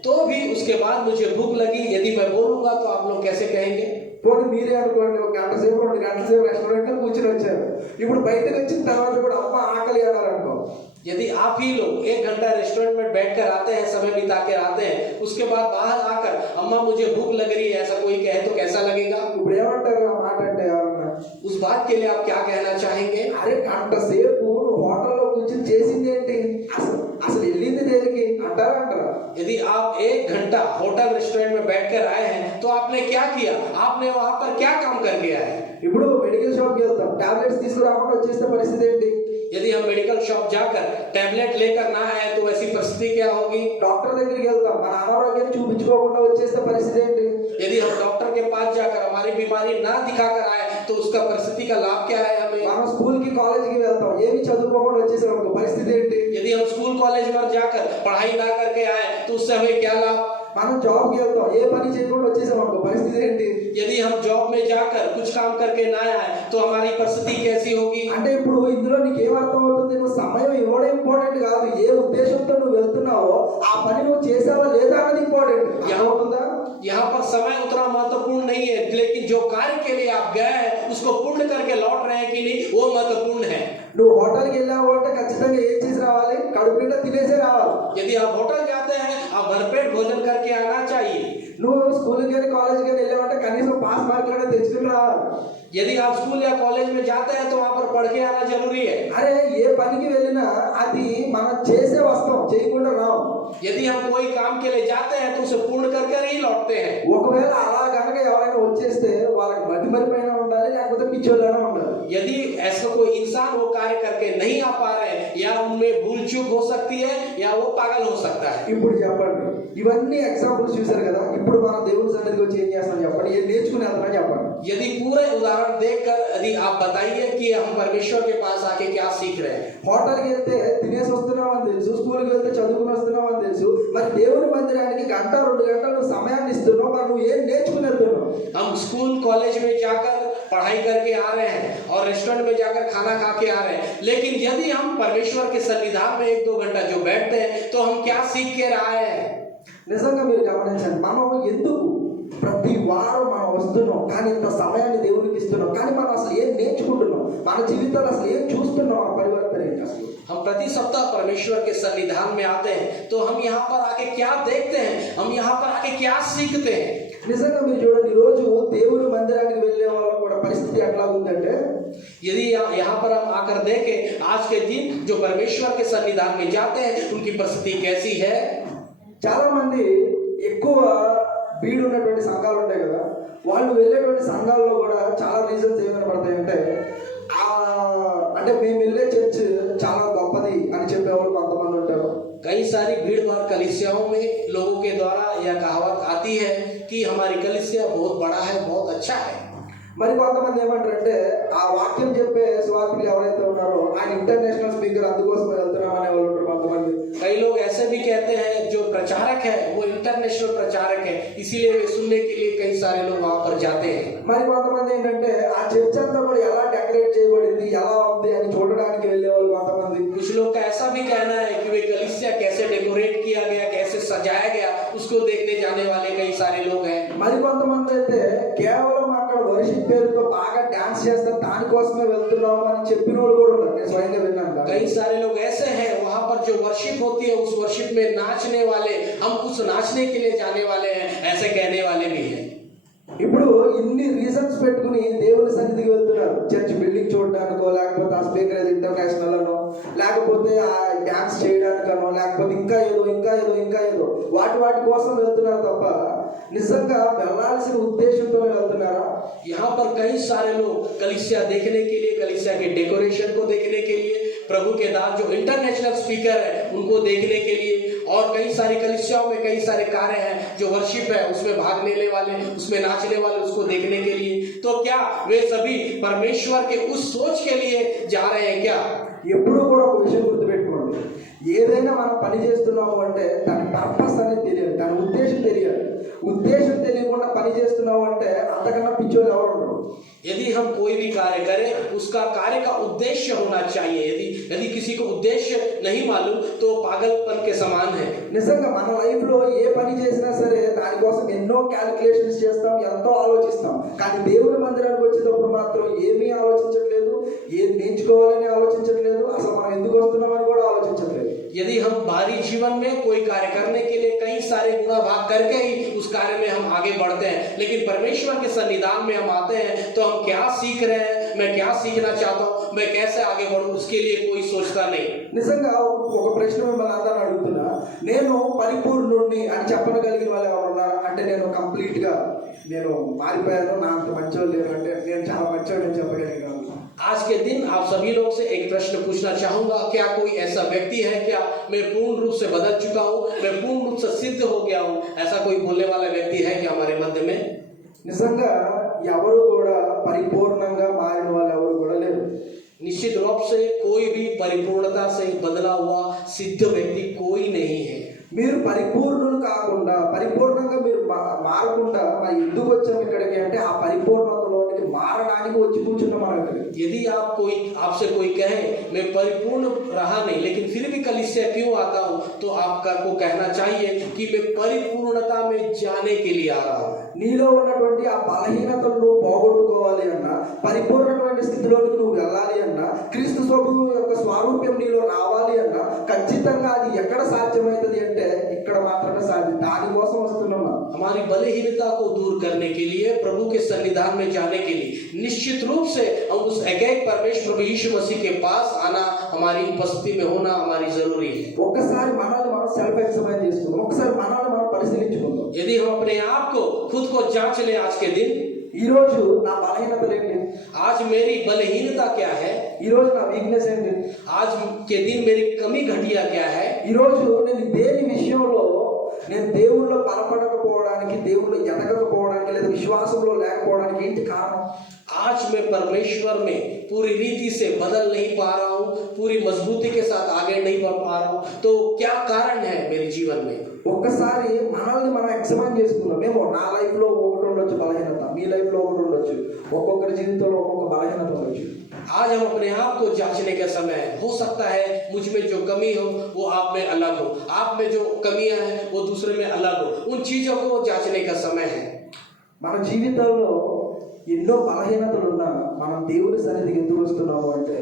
तो भी उसके बाद मुझे भूख लगी, यदि मैं बोलूंगा तो आप लोग कैसे कहेंगे? పోనీ మీరే అనుకోండి, ఒక గంట సేపు 2 గంటల సేపు రెస్టారెంట్ లో కూర్చుని వచ్చారు, ఇప్పుడు బయటకు వచ్చిన తర్వాత కూడా అమ్మ ఆకలి అన్నారు అనుకో, यदि आप ही लोग 1 घंटा रेस्टोरेंट में बैठकर आते हैं, समय बिता के आते हैं, उसके बाद बाहर आकर अम्मा मुझे भूख लग रही है ऐसा कोई कहे तो कैसा लगेगा? ఇప్పుడు ఏమంటారు ఆ మాట అంటే ఎవరన్నా? उस बात के लिए आप क्या कहना चाहेंगे? అరే గంట సేపు నువ్వు హోటల్లో కూర్చుని చేసింది ఏంటి, అసలు వెళ్ళింది దేనికి అంటారా? यदि आप 1 घंटा होटल रेस्टोरेंट में बैठकर आए हैं तो आपने क्या किया? आपने वहां पर क्या काम करके आए? ఇప్పుడు మెడికల్ షాప్కి వెళ్తాం, టాబ్లెట్స్ తీసుకురాకుండా వచ్చేస్తే పరిస్థితి ఏంటి? यदि हम मेडिकल शॉप जाकर टैबलेट लेकर ना आए तो वैसी परिस्थिति क्या होगी? డాక్టర్ దగ్గరికి వెళ్తాం, మన అనారోగ్యాన్ని చూపించుకోకుండా వచ్చేస్తే పరిస్థితి ఏంటి? यदि हम डॉक्टर के पास जाकर हमारी बीमारी ना दिखाकर आए तो उसका परिस्थिति का लाभ क्या है हमें? మనం స్కూల్ కి కాలేజ్ కి వెళ్తాం, ఏమి చదువుకోకుండా వచ్చేసాం అనుకో, పరిస్థితి ఏంటి? यदि हम स्कूल कॉलेज में जाकर पढ़ाई ना करके आए तो उससे हमें क्या लाभ? మనం జాబ్ కి వెళ్తాం, ఏ పని చేయకుండా వచ్చేసాం అనుకో, పరిస్థితి ఏంటి? यदि हम जॉब में जाकर कुछ काम करके ना आए तो हमारी परिस्थिति कैसी होगी? అంటే ఇప్పుడు ఇందులో నీకు ఏం అర్థం అవుతుంది? నువ్వు సమయం ఇవ్వడం ఇంపార్టెంట్ కాదు, ఏ ఉద్దేశంతో నువ్వు వెళ్తున్నావో ఆ పని నువ్వు చేసావా లేదా అన్నది ఇంపార్టెంట్. అవుతుందా? यहाँ पर समय उतना महत्वपूर्ण नहीं है, लेकिन जो कार्य के लिए आप गए हैं उसको पूर्ण करके लौट रहे हैं कि नहीं वो महत्वपूर्ण है। నువ్వు హోటల్కి వెళ్ళావు అంటే ఖచ్చితంగా ఏం చేసి రావాలి? కడుపు నిండా తినేసే రావాలి. यदि आप होटल जाते हैं आप भरपेट भोजन करके आना चाहिए। నువ్వు స్కూల్కి కానీ కాలేజ్కి కానీ వెళ్ళావంటే కనీసం పాస్ మార్కులు తెచ్చుకుని రావాలి. यदि आप स्कूल या कॉलेज में जाते हैं तो वहां पर पढ़ के आना जरूरी है। అరే ఏ పనికి వెళ్ళినా అది మనం చేసే వస్తాం, చేయకుండా రావు. यदि हम कोई काम के लिए जाते हैं तो उसे पूर्ण करके ही लौटते हैं। ఒకవేళ అలా కనుక ఎవరైనా వచ్చేస్తే వాళ్ళకి మతిమరిపోయినా ఉండాలి, లేకపోతే పిచ్చోళ్ళైనా ఉండాలి. यदि ऐसा कोई इंसान वो कार्य करके नहीं आ पा रहे हैं या उनमें भूल चूक हो सकती है या वो पागल हो सकता है। ఇప్పుడు చెప్పండి, ఇవన్నీ ఎగ్జాంపుల్స్ చూశారు కదా, ఇప్పుడు మనం దేవుని సన్నిధికి వచ్చి ఏం చేస్తాం చెప్పండి, ఏం నేర్చుకుని వెళ్తామని చెప్పండి. यदि पूरे उदाहरण देखकर यदि आप बताइए कि हम परमेश्वर के पास आके क्या सीख रहे हैं। హోటల్కి వెళ్తే తినేసి వస్తున్నాం అని తెలుసు, స్కూల్కి వెళ్తే చదువుకుని వస్తున్నాం అని తెలుసు, మరి దేవుని మందిరానికి 1-2 గంటలు సమయాన్ని ఇస్తున్నావు, మరి నువ్వు ఏం నేర్చుకుని వెళ్తున్నావు? हम स्कूल कॉलेज में जाकर पढ़ाई करके आ रहे हैं और रेस्टोरेंट में जाकर खाना खा के आ रहे हैं, लेकिन यदि हम परमेश्वर के सन्निधान में 1-2 घंटा जो बैठते हैं तो हम क्या सीख के आए हैं? నిజంగా మీరు గమనించండి, మనం ఎందుకు ప్రతి వారం మనం వస్తున్నాం కానీ ఇంత సమయాన్ని దేవునికి ఇస్తున్నాం, కానీ మనం అసలు ఏం నేర్చుకుంటున్నాం, మన జీవితాలు అసలు ఏం చూస్తున్నాం, ఆ పరివర్తన ఏంటి అసలు? हम प्रति सप्ताह परमेश्वर के सन्निधान में आते हैं तो हम यहाँ पर आके क्या देखते हैं, हम यहाँ पर आके क्या सीखते हैं? నిజంగా మీరు చూడండి, ఈరోజు దేవుని మందిరానికి వెళ్ళే వాళ్ళ కూడా పరిస్థితి ఎట్లా ఉందంటే, यदि यहाँ पर हम आकर देखें आज के दिन जो परमेश्वर के सन्निधान में जाते हैं उनकी परिस्थिति कैसी है? చాలా మంది ఎక్కువ బీడు ఉన్నటువంటి సంఘాలు ఉంటాయి కదా, వాళ్ళు వెళ్ళేటువంటి సంఘాల్లో కూడా చాలా రీజన్స్ ఏమైనా పడతాయంటే, అంటే మేము వెళ్ళే చర్చ్ చాలా గొప్పది అని చెప్పేవాళ్ళు కొంతమంది ఉంటారు. कई सारी भीड़ भाड़ कलीसियाओं में लोगों के द्वारा यह कहावत आती है कि हमारी कलीसिया बहुत बड़ा है, बहुत अच्छा है। మరి కొంతమంది ఏమంటారంటే ఆ వాక్యం చెప్పే సువార్తికులు ఎవరైతే ఉన్నారో ఆయన ఇంటర్నేషనల్ స్పీకర్ అందుకోసం వెళ్తున్నాం అనే వాళ్ళు ఉంటారు కొంతమంది. कई लोग ऐसे भी कहते हैं जो प्रचारक है वो इंटरनेशनल प्रचारक है, इसीलिए वे सुनने के लिए कई सारे लोग वहां पर जाते हैं। మరి కొంతమంది ఏంటంటే ఆ చర్చ్ అంతా కూడా ఎలా డెకరేట్ చేయబడింది ఎలా ఉంది అని చూడడానికి వెళ్ళే వాళ్ళు కొంతమంది. कुछ लोग का ऐसा भी कहना है कि वे कलीसिया कैसे डेकोरेट किया गया, कैसे सजाया गया, उसको देखने जाने वाले कई सारे लोग हैं। మరి కొంతమంది అయితే కేవలం అక్కడ వర్షిప్ పేరుతో బాగా డాన్స్ చేస్తారు దానికోసమే వెళ్తున్నాము అని చెప్పిన వాళ్ళు కూడా ఉన్నారు. నేను స్వయంగా విన్నాను. कई सारे लोग ऐसे हैं वहां पर जो वर्शिप होती है उस वर्शिप में नाचने वाले, हम उस नाचने के लिए जाने वाले हैं, ऐसे कहने वाले भी हैं। ఇప్పుడు ఇన్ని రీజన్స్ పెట్టుకుని దేవుని సన్నిధికి వెళ్తున్నారు. చర్చ్ బిల్డింగ్ చూడడానికో, లేకపోతే ఆ స్పీకర్ ఇంటర్నేషనల్ అనో, లేకపోతే ఆ డాన్స్ చేయడానికనో, లేకపోతే ఇంకా ఏదో వాటి కోసం వెళ్తున్నారు తప్ప నిజంగా వెళ్ళాల్సిన ఉద్దేశంతో వెళ్తున్నారా? यहाँ पर कई सारे लोग कलीसिया देखने के लिए, कलीसिया के डेकोरेशन को देखने के लिए, प्रभु के दास जो इंटरनेशनल स्पीकर है उनको देखने के लिए, और कई सारी कलीसियाओं में कई सारे कार्य हैं जो वर्शिप है उसमें भाग लेने वाले, उसमें नाचने वाले, उसको देखने के लिए। तो क्या वे सभी परमेश्वर के उस सोच के लिए जा रहे हैं क्या? ఎప్పుడూ కూడా ఒక విషయం గుర్తుపెట్టుకోండి, ఏదైనా మనం పని చేస్తున్నాము అంటే దాని పర్పస్ అనేది తెలియాలి, దాని ఉద్దేశం తెలియాలి. ఉద్దేశం తెలియకుండా పని చేస్తున్నాము అంటే అంతకన్నా పిచ్చోళ్ళు ఎవరు ఉండరు. यदि हम कोई भी कार्य करें उसका कार्य का उद्देश्य होना चाहिए। यदि किसी को उद्देश्य नहीं मालूम तो पागलपन के समान है। నిజంగా మన లైఫ్ లో ఏ పని చేసినా సరే దానికోసం ఎన్నో క్యాలిక్యులేషన్స్ చేస్తాం, ఎంతో ఆలోచిస్తాం. కానీ దేవుని మందిరానికి వచ్చేటప్పుడు మాత్రం ఏమీ ఆలోచించట్లేదు, ఏం నేర్చుకోవాలని ఆలోచించట్లేదు, అసలు మనం ఎందుకు వస్తున్నామని కూడా ఆలోచించట్లేదు. यदि हम बाहरी जीवन में कोई कार्य करने के लिए कई सारे गुना भाग करके ही उस कार्य में हम आगे बढ़ते हैं, लेकिन परमेश्वर के सन्निधान में हम आते हैं तो हम क्या सीख रहे हैं, मैं क्या सीखना चाहता हूँ, मैं कैसे आगे बढ़ूं, उसके लिए कोई सोचता नहीं। నిజంగా ఒక ప్రశ్న మిమ్మల్ని అందరూ అడుగుతున్నా, నేను పరిపూర్ణుడిని అని చెప్పగలిగిన వాళ్ళు ఎవరు ఉన్నారా? అంటే నేను కంప్లీట్ గా నేను మారిపోయాను, నా అంత మంచోళ్ళు లేరు అంటే నేను చాలా మంచోడు చెప్పగలిగిన आज के दिन आप सभी लोग से एक प्रश्न पूछना चाहूंगा, क्या कोई ऐसा व्यक्ति है क्या मैं पूर्ण रूप से बदल चुका हूँ, मैं पूर्ण रूप से सिद्ध हो गया हूँ, ऐसा कोई बोलने वाला व्यक्ति है क्या हमारे मध्य में? నిజంగా ఎవరు కూడా పరిపూర్ణంగా మారిన వాళ్ళు ఎవరు కూడా లేరు. निश्चित रूप से कोई भी परिपूर्णता से बदला हुआ सिद्ध व्यक्ति कोई नहीं है। మీరు పరిపూర్ణులు కాకుండా పరిపూర్ణంగా మీరు మారకుండా మరి ఎందుకు వచ్చాము ఇక్కడికి అంటే ఆ పరిపూర్ణతలోనికి మారడానికి వచ్చి కూర్చున్నాం మనం ఇక్కడ. यदि आपसे कोई कहे मैं परिपूर्ण रहा नहीं लेकिन फिर भी कलीसिया क्यों आता हूँ, तो आपको कहना चाहिए कि मैं परिपूर्णता में जाने के लिए आ रहा हूँ। నీలో ఉన్నటువంటి ఆ బలహీనతలు నువ్వు పోగొట్టుకోవాలి అన్నా, పరిపూర్ణమైన స్థితిలోకి నువ్వు వెళ్ళాలి అన్నా, క్రీస్తు స్వభావం యొక్క స్వారూప్యం నీలో రావాలి అన్నా ఖచ్చితంగా అది ఎక్కడ సాధ్యమవుతుంది అంటే ఇక్కడ మాత్రమే సాధ్యం. దానికోసం వస్తున్నాం. हमारी बलहीनता को दूर करने के लिए, प्रभु के सन्निधान में जाने के लिए निश्चित रूप से हम उस एकाएक परमेश्वर प्रभु यीशु मसीह के पास आना, हमारी उपस्थिति में होना हमारी जरूरी है। ఒక్కసారి మనల్ని మనం సెల్ఫ్ ఎగ్జామిన్ చేసుకుందాం, ఒకసారి మనల్ని మనం పరిశీలించుకుందాం. यदि हम अपने आप को खुद को जांच लें आज के दिन, ఈ రోజు నా బలహీనతలు ఏంటి, आज मेरी बलहीनता क्या है, ఈ రోజు నా వీక్నెస్ ఏంటి, आज के दिन मेरी कमी घटिया क्या है, ఈ రోజు నేను దేని విషయంలో నేను దేవుళ్ళో బలపడకపోవడానికి, దేవుళ్ళో ఎదగకపోవడానికి లేదా విశ్వాసంలో లేకపోవడానికి ఏంటి కారణం? आज मैं परमेश्वर में पूरी रीति से बदल नहीं पा रहा हूँ, पूरी मजबूती के साथ आगे नहीं बढ़ पा रहा हूँ, तो क्या कारण है मेरे जीवन में? ఒక్కసారి మనల్ని మనం ఎగ్జామిన్ చేసుకుందాం. మేము నా లైఫ్ లో ఒకటి ఉండొచ్చు బలహీనత, మీ లైఫ్ లో ఒకటి ఉండొచ్చు, ఒక్కొక్కరి జీవితంలో ఒక్కొక్క బలహీనత ఉండొచ్చు. आज हम अपने आप को जांचने का समय है। हो सकता है मुझ में जो कमी हो वो आप में अलग हो, आप में जो कमियां हैं वो दूसरे में अलग हो, उन चीजों को जांचने का समय है। మన జీవితంలో ఎన్నో బలహీనతలు ఉన్నా మనం దేవుని సన్నిధికి ఎందుకు వస్తున్నాము అంటే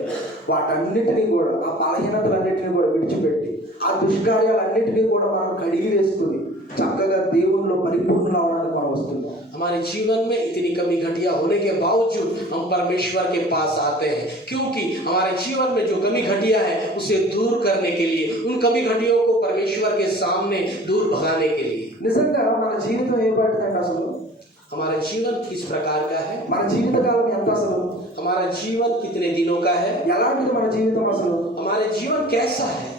వాటన్నిటినీ కూడా, ఆ బలహీనతలన్నిటినీ కూడా విడిచిపెట్టి, ఆ దుష్కార్యాలన్నిటినీ కూడా మనం కడిగి వేసుకుని చక్కగా దేవునిలో పరిపూర్ణ అవడానికి మనం వస్తున్నాం. हमारे जीवन में इतनी कमी घटिया होने के बावजूद हम परमेश्वर के पास आते हैं, क्योंकि हमारे जीवन में जो कमी घटिया है उसे दूर करने के लिए, उन कमी घटियों को परमेश्वर के सामने दूर भगाने के लिए। నిజంగా మన జీవితం ఏ పాటిదంటే అసలు हमारा जीवन किस प्रकार का है, మన జీవితకాలం ఎంత అసలు, हमारा जीवन कितने दिनों का है, ఎలాంటిది మన జీవితం అసలు, हमारे जीवन कैसा है।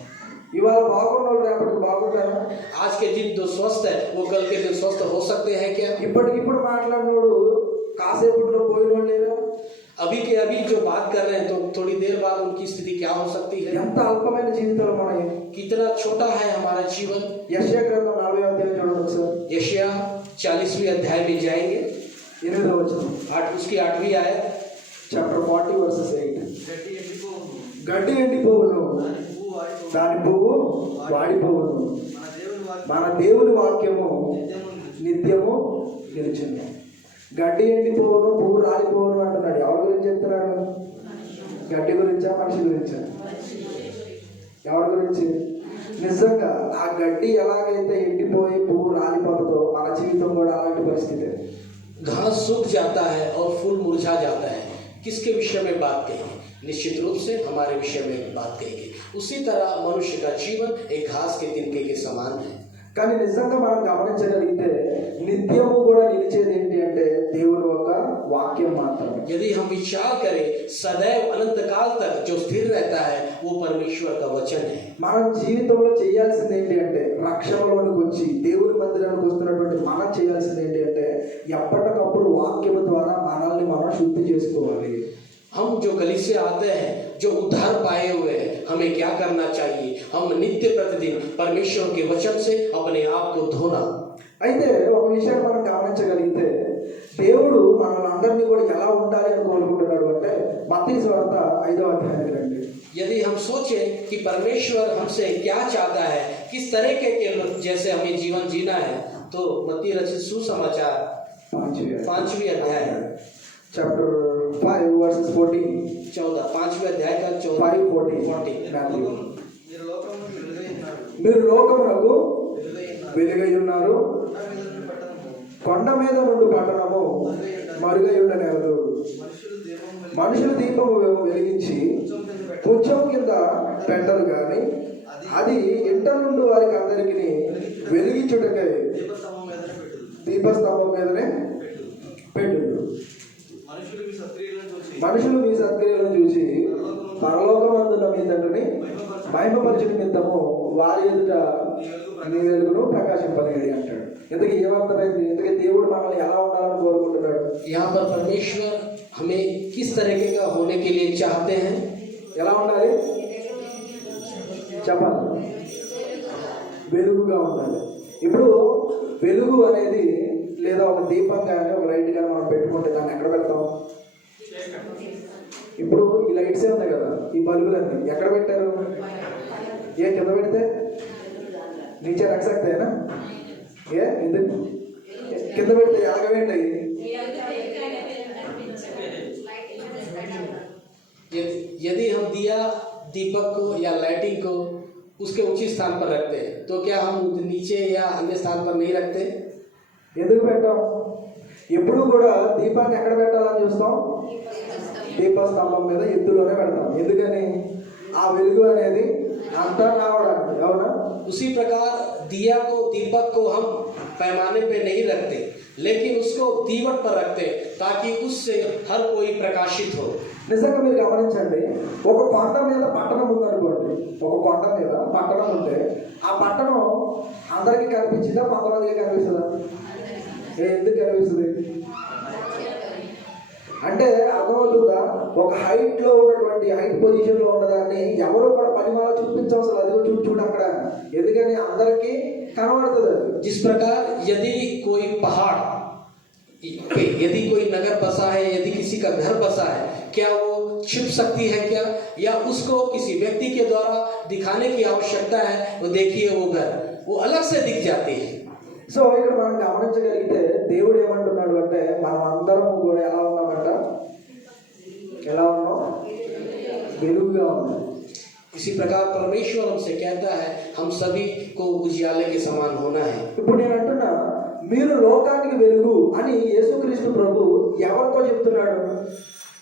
ఇవాళ బాగున్న వాళ్ళు రేపటికి బాగుంటారా? आज के दिन जो स्वस्थ है वो कल के दिन स्वस्थ हो सकते हैं क्या? ఇప్పటికిప్పుడు మాట్లాడినోడు కాసేపట్లో పోయిన వాళ్ళు లేరా? अभी के अभी जो बात कर रहे हैं तो थोड़ी देर बाद उनकी स्थिति क्या हो सकती है? ఎంత అల్పమైన జీవితాలు మనకి. कितना छोटा है हमारा जीवन. యెషయా గ్రంథం 40వ అధ్యాయం చూడండి ఒకసారి. यशायाह 40वें अध्याय में जाएंगे. 8వ వచనం. उसकी 8वीं आयत. Chapter 40 versus 8. గడ్డి ఎండిపోవును, దాని పువ్వు వాడిపోవును, మన దేవుని వాక్యము నిత్యము నిలుచును. గడ్డి ఎండిపోవును, పువ్వు రాలిపోవును అంటున్నాడు. ఎవరి గురించి చెప్తున్నాడు? గడ్డి గురించా, మనిషి గురించా? ఎవరి గురించి? నిజంగా ఆ గడ్డి ఎలాగైతే ఎండిపోయి పువ్వు రాలిపోతుందో మన జీవితం కూడా అలాంటి పరిస్థితి. घास सूख जाता है और फूल मुरझा जाता है. किसके विषय में बात कहेंगे? निश्चित रूप से हमारे विषय में बात कहेंगे. उसी तरह मनुष्य का जीवन एक घास के तिनके के समान है. కానీ నిజంగా మనం గమనించగలిగితే నిత్యము కూడా నిలిచేది ఏంటి అంటే దేవుని ఒక వాక్యం మాత్రమే. यदि हम विचार करें सदैव अनंत काल तक जो स्थिर रहता है वो परमेश्वर का वचन है. మనం జీవితంలో చేయాల్సింది ఏంటి అంటే రక్షణలోనికి వచ్చి దేవుని మందిరానికి వస్తున్నటువంటి మనం చేయాల్సింది ఏంటి అంటే ఎప్పటికప్పుడు వాక్యము ద్వారా మనల్ని మనం శుద్ధి చేసుకోవాలి. हम जो कलीसिया आते हैं, जो उद्धार पाए हुए हैं, हमें क्या करना चाहिए? हम नित्य प्रतिदिन परमेश्वर के वचन से अपने आप को धोना. అయితే ఒక విషయాన్ని మనం గమనించగలిగితే దేవుడు మనల్ని కూడా ఎలా ఉండాలి అని కోరుకుంటున్నాడు అంటే మత్తయి సువార్త 5వ అధ్యాయానికి రండి. यदि हम सोचें कि परमेश्वर हमसे क्या चाहता है, किस तरीके के जैसे हमें जीवन जीना है, तो मत्ती रचित सुसमाचार 5वीं अध्याय चैप्टर 5 वर्सेस 14 14 5वें अध्याय का 5:14 మీరు లోకమునకు వెలుగై ఉన్నారు, కొండ మీద నుండి పట్టణము మరుగై ఉండనేరదు. మనుషులు దీపము వెలిగించి కొంచెం కింద పెట్టరు కానీ అది ఇంట నుండి వారికి అందరికీ వెలిగించుటకై దీపస్తంభం మీదనే పెట్టుడు. మనుషులు మీ సత్క్రియలను చూసి పరలోకమందున్న మీ తండ్రిని మహిమపరచు నిమిత్తము వారి ఎదుట నీ వెలుగును ప్రకాశింపనిడి అంటాడు. ఇంతకీ ఏమర్థమైంది? ఇంతకీ దేవుడు మనల్ని ఎలా ఉండాలని కోరుకుంటున్నాడు? यहाँ पर परमेश्वर हमें किस तरीके का होने के लिए चाहते हैं? ఎలా ఉండాలి చెప్పాలి? వెలుగుగా ఉండాలి. ఇప్పుడు వెలుగు అనేది లేదా ఒక దీపం కానీ ఒక లైట్ కానీ మనం పెట్టుకుంటే దాన్ని ఎక్కడ పెడతాం? ఇప్పుడు ఈ లైట్సే ఉన్నాయి కదా, ఈ బల్బులన్నీ ఎక్కడ పెట్టారు? ఏ కింద పెడితే नीचे रख सकते हैं ना? ये కింద పెడితే ఎలాగవేంటి? यदि हम दिया दीपक को या लाइटिंग को उसके ऊंची स्थान पर रखते हैं तो क्या हम नीचे या अन्य स्थान पर नहीं रखते? ఎందుకు పెట్టాం? ఎప్పుడు కూడా దీపాన్ని ఎక్కడ పెట్టాలని చూస్తాం? దీపస్తంభం మీద ఎత్తులోనే పెడతాం. ఎందుకని? ఆ వెలుగు అనేది అంతా రావడానికి. అవునా? उसी प्रकार दिया को दीपक को हम पैमाने पे नहीं रखते, लेकिन उसको दीवट पर रखते ताकि उससे हर कोई प्रकाशित हो. నిజంగా మీరు గమనించండి, ఒక కొండ మీద పట్టణం ఉందనుకోండి, ఒక కొండ మీద పట్టణం ఉంటే ఆ పట్టణం అందరికీ కనిపించిందా, కొంతమందికి కనిపిస్తుందా? ఎందుకు కనిపిస్తుంది అంటే అర్థమవుతుందా? ఒక హైట్ లో ఉన్నటువంటి హైట్ పొజిషన్ లో ఉన్నదాన్ని ఎవరు కూడా పనిమాల చూపించవసరం. అదిగో చూడు చూడు అక్కడ, ఎందుకని అందరికీ కనబడుతుంది. जिस प्रकार यदि कोई पहाड़, यदि कोई नगर बसा है, यदि किसी का घर बसा है, क्या वो छिप सकती है क्या? या उसको किसी व्यक्ति के द्वारा दिखाने की आवश्यकता है? वो देखिए वो घर वो अलग से दिख जाती है. సో ఇక్కడ మనం గమనించగలిగితే దేవుడు ఏమంటున్నాడు అంటే మనం అందరం కూడా ఎలా ఉన్నామంట? ఎలా ఉన్నాం? వెలుగుగా ఉన్నాం. इसी प्रकार परमेश्वर हमसे कहता है हम सभी को उजियाले के समान होना है. ఇప్పుడు నేను అంటున్నా మీరు లోకానికి వెలుగు అని యేసుక్రీస్తు ప్రభు ఎవరితో చెప్తున్నాడు?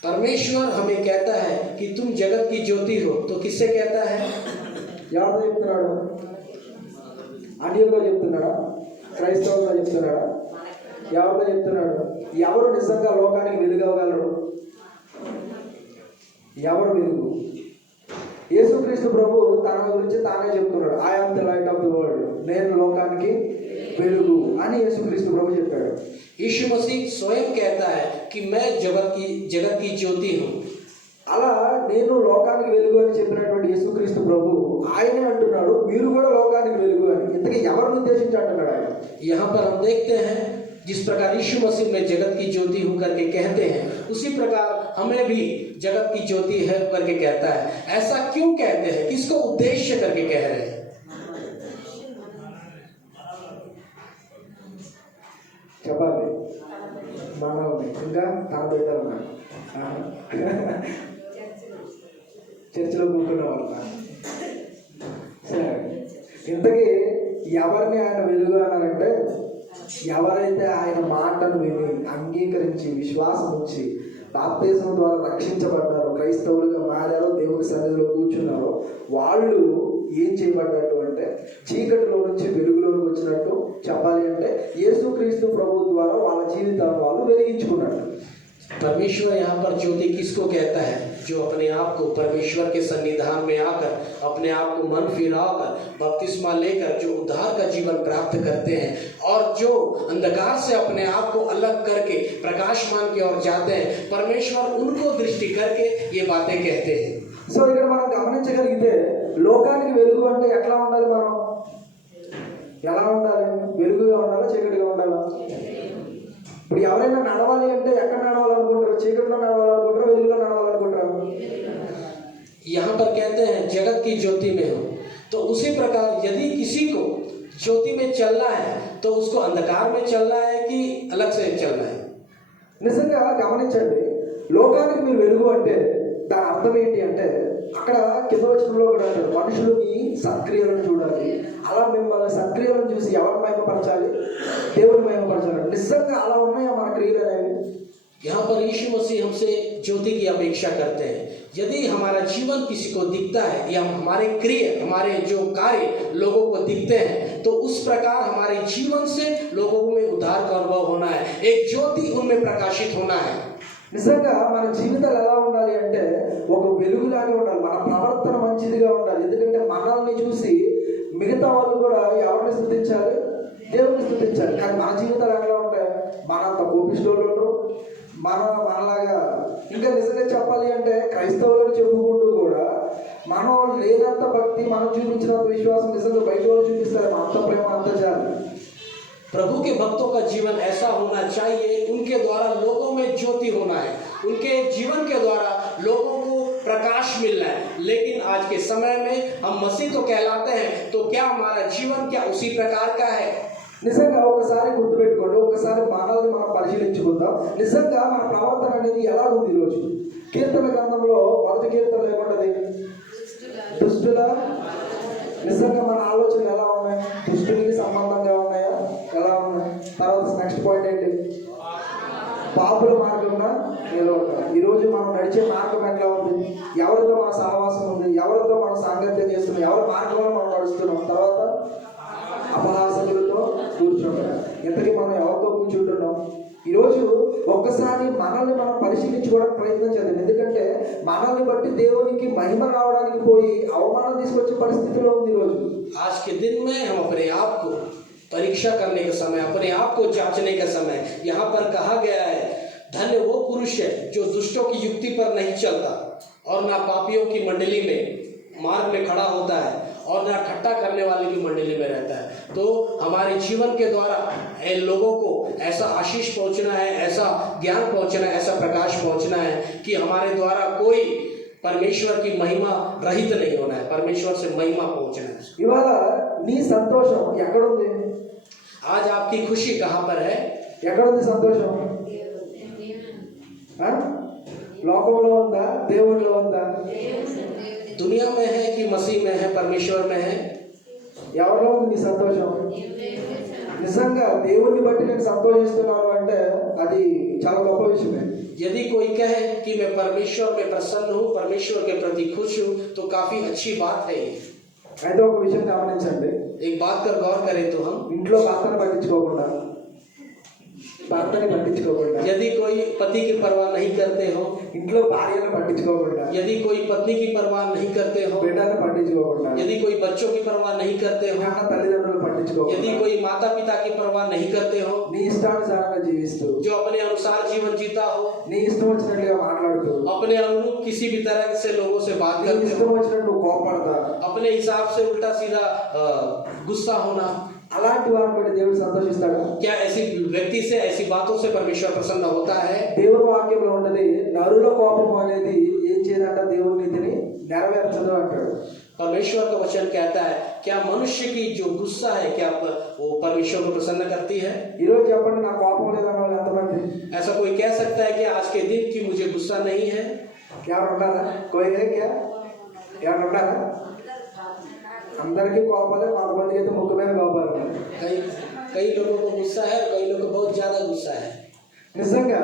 परमेश्वर हमें कहता है कि तुम जगत की ज्योति हो, तो किससे कहता है? ఎవరితో చెప్తున్నాడు? అన్యులతో చెప్తున్నాడా? క్రైస్తవులతో చెప్తున్నాడా? ఎవరితో చెప్తున్నాడు? ఎవరు నిజంగా లోకానికి వెలుగవగలరు? ఎవరు వెలుగు? యేసుక్రీస్తు ప్రభు తన గురించి తానే చెప్తున్నాడు. I am the light of the world. నేను లోకానికి వెలుగు అని యేసుక్రీస్తు ప్రభు చెప్పాడు. यीशु मसीह स्वयं कहता है कि मैं जगत की ज्योति हूँ। అలా నేను లోకానికి వెలుగు అని చెప్పినటువంటి యేసుక్రీస్తు ప్రభు ఆయనే అంటున్నాడు మీరు కూడా లోకానికి వెలుగు అని. ఇంతకీ ఎవరిని ఉద్దేశించి అంటున్నాడు ఆయన? यहाँ पर हम देखते हैं जिस प्रकार यीशु मसीह में जगत की ज्योति हूँ करके कहते हैं, उसी प्रकार हमें भी जगत की ज्योति है करके कहता है। ऐसा क्यों कहते हैं, किसको उद्देश्य करके कह रहे हैं? చెప్పాలి మానవుని ఇంకా తన పెట్టారు చర్చిలో కూర్చున్న వాళ్ళ. సరే, ఇంతకీ ఎవరిని ఆయన వెలుగు అన్నారంటే ఎవరైతే ఆయన మాటను విని అంగీకరించి విశ్వాసం ఉంచి బాప్తిజం ద్వారా రక్షించబడ్డారో, క్రైస్తవులుగా మారారో, దేవుని సన్నిధిలో కూర్చున్నారో వాళ్ళు ఏం చేయబడ్డట్టు అంటే చీకటిలో నుంచి వెలుగులోకి వచ్చినట్టు చెప్పాలి అంటే యేసుక్రీస్తు ప్రభు ద్వారా వాళ్ళ జీవితాన్ని వాళ్ళు వెలిగించుకున్నట్టు. परमेश्वर यहाँ पर ज्योति किसको कहता है? जो अपने आप को परमेश्वर के सन्निधान में आकर अपने आप को मन फिराकर बपतिस्मा लेकर जो उद्धार का जीवन प्राप्त करते हैं और जो अंधकार से अपने आप को अलग करके प्रकाशमान की ओर जाते हैं, परमेश्वर उनको दृष्टि करके ये बातें कहते हैं। సో ఇక్కడ మనం గమనించగలిగితే లోకానికి వెలుగు అంటే ఎట్లా ఉండాలి? మనం ఎలా ఉండాలి? వెలుగుగా ఉండాలా, చీకటిగా ఉండాలా? ఇప్పుడు ఎవరైనా నడవాలి అంటే ఎక్కడ నడవాలనుకుంటారు? చీకటిలో నడవాలనుకుంటారా, వెలుగులో నడవాలనుకుంటారా? यहाँ पर कहते हैं जगत की ज्योति में हो, तो उसी प्रकार यदि किसी को ज्योति में चलना है तो उसको अंधकार में चलना है कि अलग से चलना है? నిజంగా గమనించండి, లోకానికి మీరు వెలుగు అంటే దాని అర్థం ఏంటి అంటే అక్కడ కింద వచనంలో కూడా అంటారు మనుషులని సత్క్రియలను చూడాలి. అలా మిమ్మల్ని సత్క్రియలను చూసి ఎవరు మహిమపరచాలి? దేవుని మహిమపరచాలి. నిజంగా అలా ఉన్నాయా మన క్రియలు అనేవి? यहाँ पर यीशु मसीह हमसे ज्योति की अपेक्षा करते हैं। यदि हमारा जीवन किसी को दिखता है या हमारे क्रिया, हमारे जो कार्य लोगों को दिखते हैं, तो उस प्रकार हमारे जीवन से लोगों में उद्धार का अनुभव होना है, एक ज्योति उनमें प्रकाशित होना है। నిజంగా మన జీవితాలు ఎలా ఉండాలి అంటే ఒక వెలుగులాగా ఉండాలి. మన ప్రవర్తన మంచిదిగా ఉండాలి. ఎందుకంటే మనల్ని చూసి మిగతా వాళ్ళు కూడా ఎవరిని స్తుతించాలి? దేవుని స్తుతించాలి. కానీ మన జీవితాలు ఎలా ఉంటాయి? మనంత కోపిష్టోళ్ళు ఉండరు. మనలాగా ఇంకా నిజంగా చెప్పాలి అంటే క్రైస్తవులను చెప్పుకుంటూ కూడా మనం లేనంత భక్తి, మనం చూపించినంత విశ్వాసం నిజంగా బయట వాళ్ళు చూపిస్తారు. అంత ప్రేమ, అంత జాలి. प्रभु के भक्तों का जीवन ऐसा होना चाहिए, उनके द्वारा लोगों में ज्योति होना है, उनके जीवन के द्वारा लोगों को प्रकाश मिलना है। लेकिन आज के समय में हम मसीह तो कहलाते हैं, तो क्या हमारा जीवन क्या उसी प्रकार का है? నిజంగా ఒకసారి గుర్తుపెట్టుకోండి, ఒకసారి మనల్ని మనం పరిశీలించుకుందాం. నిజంగా మన ప్రవర్తన అనేది ఎలా ఉంది ఈరోజు? కీర్తన గ్రంథంలో మొదటి కీర్తన ఏముంటది? దుష్టుల. నిజంగా మన ఆలోచనలు ఎలా ఉన్నాయి? దుష్టులకి సంబంధంగా ఉన్నాయా? ఎలా ఉన్నాయి? తర్వాత నెక్స్ట్ పాయింట్ ఏంటి? పాపుల మార్గంగా నిలవడం. ఈరోజు మనం నడిచే మార్గం ఎట్లా ఉంది? ఎవరితో మన సహవాసం ఉంది? ఎవరితో మనం సాంగత్యం చేస్తున్నాం? ఎవరి మార్గంలో మనం నడుస్తున్నాం? తర్వాత అపహాసకులతో కూర్చుంటాం. ఇంతకీ మనం ఎవరితో కూర్చుంటున్నాం? ఈరోజు ఒక్కసారి మనల్ని మనం పరిశీలించుకోవడానికి ప్రయత్నం చేద్దాం. ఎందుకంటే మనల్ని బట్టి దేవునికి మహిమ రావడానికి పోయి అవమానం తీసుకొచ్చే పరిస్థితిలో ఉంది ఈరోజు. आज के दिन में हम अपने आप को परीक्षा करने का समय, अपने आप को जांचने का समय। यहाँ पर कहा गया है धन्य वो पुरुष है जो दुष्टों की युक्ति पर नहीं चलता और ना पापियों की मंडली में मार्ग में खड़ा होता है और ना ठट्टा करने वाले की मंडली में रहता है। तो हमारे जीवन के द्वारा लोगों को ऐसा आशीष पहुंचना है, ऐसा ज्ञान पहुंचना है, ऐसा प्रकाश पहुंचना है कि हमारे द्वारा कोई परमेश्वर की महिमा रहित नहीं होना है, परमेश्वर से महिमा पहुंचना है। ఇవాళ నీ సంతోషం ఎక్కడుంది? आज आपकी खुशी कहाँ पर है? ఎక్కడుంది సంతోషం? లోకంలో ఉందా? దేవుడిలో ఉందా? दुनिया में है कि मसीह में है, परमेश्वर में है? ఎవరిలో ఉంది నీ సంతోషం? నిజంగా దేవుణ్ణి బట్టి నేను సంతోషిస్తున్నాను అంటే అది చాలా గొప్ప విషయమే. यदि कोई कहे कि मैं परमेश्वर में प्रसन्न हूँ, परमेश्वर के प्रति खुश हूँ, तो काफी अच्छी बात है। అయితే ఒక విషయం గమనించండి, एक बात पर गौर करें तो हम ఇంట్లో పాత్రను పట్టించుకోకుండా భర్తని పట్టించుకోకుండా, यदि कोई पति की परवाह नहीं करते हो, ఇంట్లో భార్యను పట్టించుకోకుండా, यदि कोई पत्नी की परवाह नहीं करते हो, బిడ్డను పట్టించుకోకుండా, यदि कोई बच्चों की परवाह नहीं करते हो, కన్న తల్లిదండ్రులు यदि పట్టించుకోకుండా, कोई माता पिता की परवाह नहीं करते हो, నీ ఇష్టానుసారంగా జీవిస్తూ, जो अपने अनुसार जीवन जीता हो, నీ ఇష్టం వచ్చినట్లుగా మాట్లాడుతూ, अपने अनुरूप किसी भी तरह से लोगों से बात నీ करते ఇష్టం हो, వచ్చినట్టు నువ్వు కోపడతా, अपने हिसाब से उल्टा सीधा गुस्सा होना, అలాంటి వారిని బట్టి దేవుడు సంతోషిస్తాడా? क्या ऐसी व्यक्ति से ऐसी बातों से परमेश्वर प्रसन्न होता है? దేవుని వాక్యంలో ఉన్నది నరుల కోపం అనేది ఏం చేయదంట, దేవుని నీతిని నెరవేర్చదు అంటాడు. परमेश्वर का वचन कहता है क्या मनुष्य की जो गुस्सा है क्या वो परमेश्वर को प्रसन्न करती है? ఈ రోజు చెప్పండి, నా కోపం లేదన్న వాళ్ళు ఎంతమంది? ऐसा कोई कह सकता है कि आज के दिन की मुझे गुस्सा नहीं है? ఎవరు ఉన్నారా? కోయి క్యా ఎవరు ఉన్నారా? అందరికీ కోపాలే, కొంతమందికి అయితే ముక్కు మీద కోపాలు ఉన్నాయి. कई कई लोगों को गुस्सा है, कई लोगों को बहुत ज्यादा गुस्सा है. నిజంగా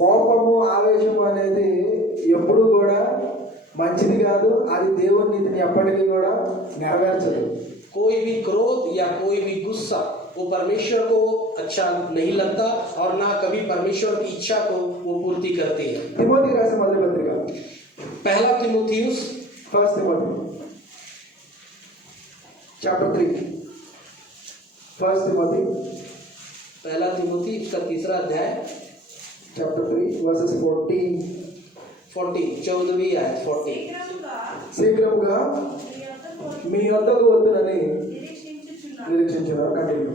కోపము ఆవేశము అనేది ఎప్పుడు కూడా మంచిది కాదు. అది దేవుని నీతిని ఎప్పటికీ కూడా నెరవేర్చదు. कोई भी क्रोध या कोई भी गुस्सा वो परमेश्वर को अच्छा नहीं लगता और ना कभी परमेश्वर की इच्छा को वो पूर्ति करती है. తిమోతి రాసిన మొదటి పత్రిక, पहला Timotheus first Timothy chapter 3, first Timothy पहला तिमोथी उसका तीसरा अध्याय చాప్టర్ 3 వర్సెస్ 14. 14 14वीं आयत 14. శీఘ్రముగా శీఘ్రముగా మీ యొద్దకు మీ వద్దకు వద్దునని నిరీక్షించుచున్నాను. నిరీక్షించున్నారు. కంటిన్యూ.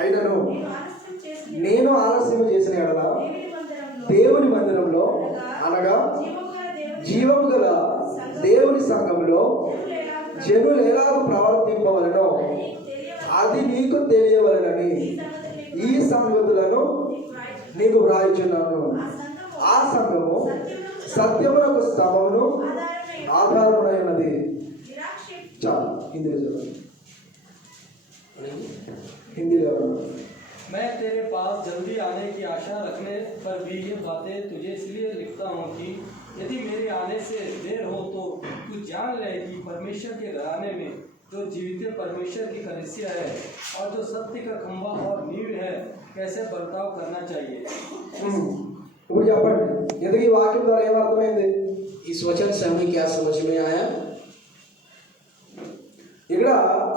అయినను నేను నేను ఆలస్యం చేసిన ఎడల దేవుని మందిరంలో దేవుని మందిరంలో అనగా జీవము గల దేవుని సంఘంలో జనులు ఎలాగ ప్రవర్తింపవలనో అది నీకు తెలియవలనని ఈ సంగతులను నీకు వ్రాయిచున్నాను. ఆ సంఘము సత్యమునకు స్తభమును ఆధారమునై ఉన్నది. చాలు, హిందీలో చెప్పండి. హిందీలో मैं तेरे पास जल्दी आने की आशा रखने पर भी ये बातें तुझे इसलिए लिखता हूँ कि यदि मेरे आने से देर हो तो तू जान ले कि परमेश्वर के घराने में जो जीवित परमेश्वर की कलीसिया है और जो सत्य का खंभा और नींव है कैसे बर्ताव करना चाहिए. ఇప్పుడు చెప్పండి, ఎందుకు ఈ వాక్యం ద్వారా ఏమర్థమైంది? इस वचन से हमें क्या समझ में आया? ఇక్కడ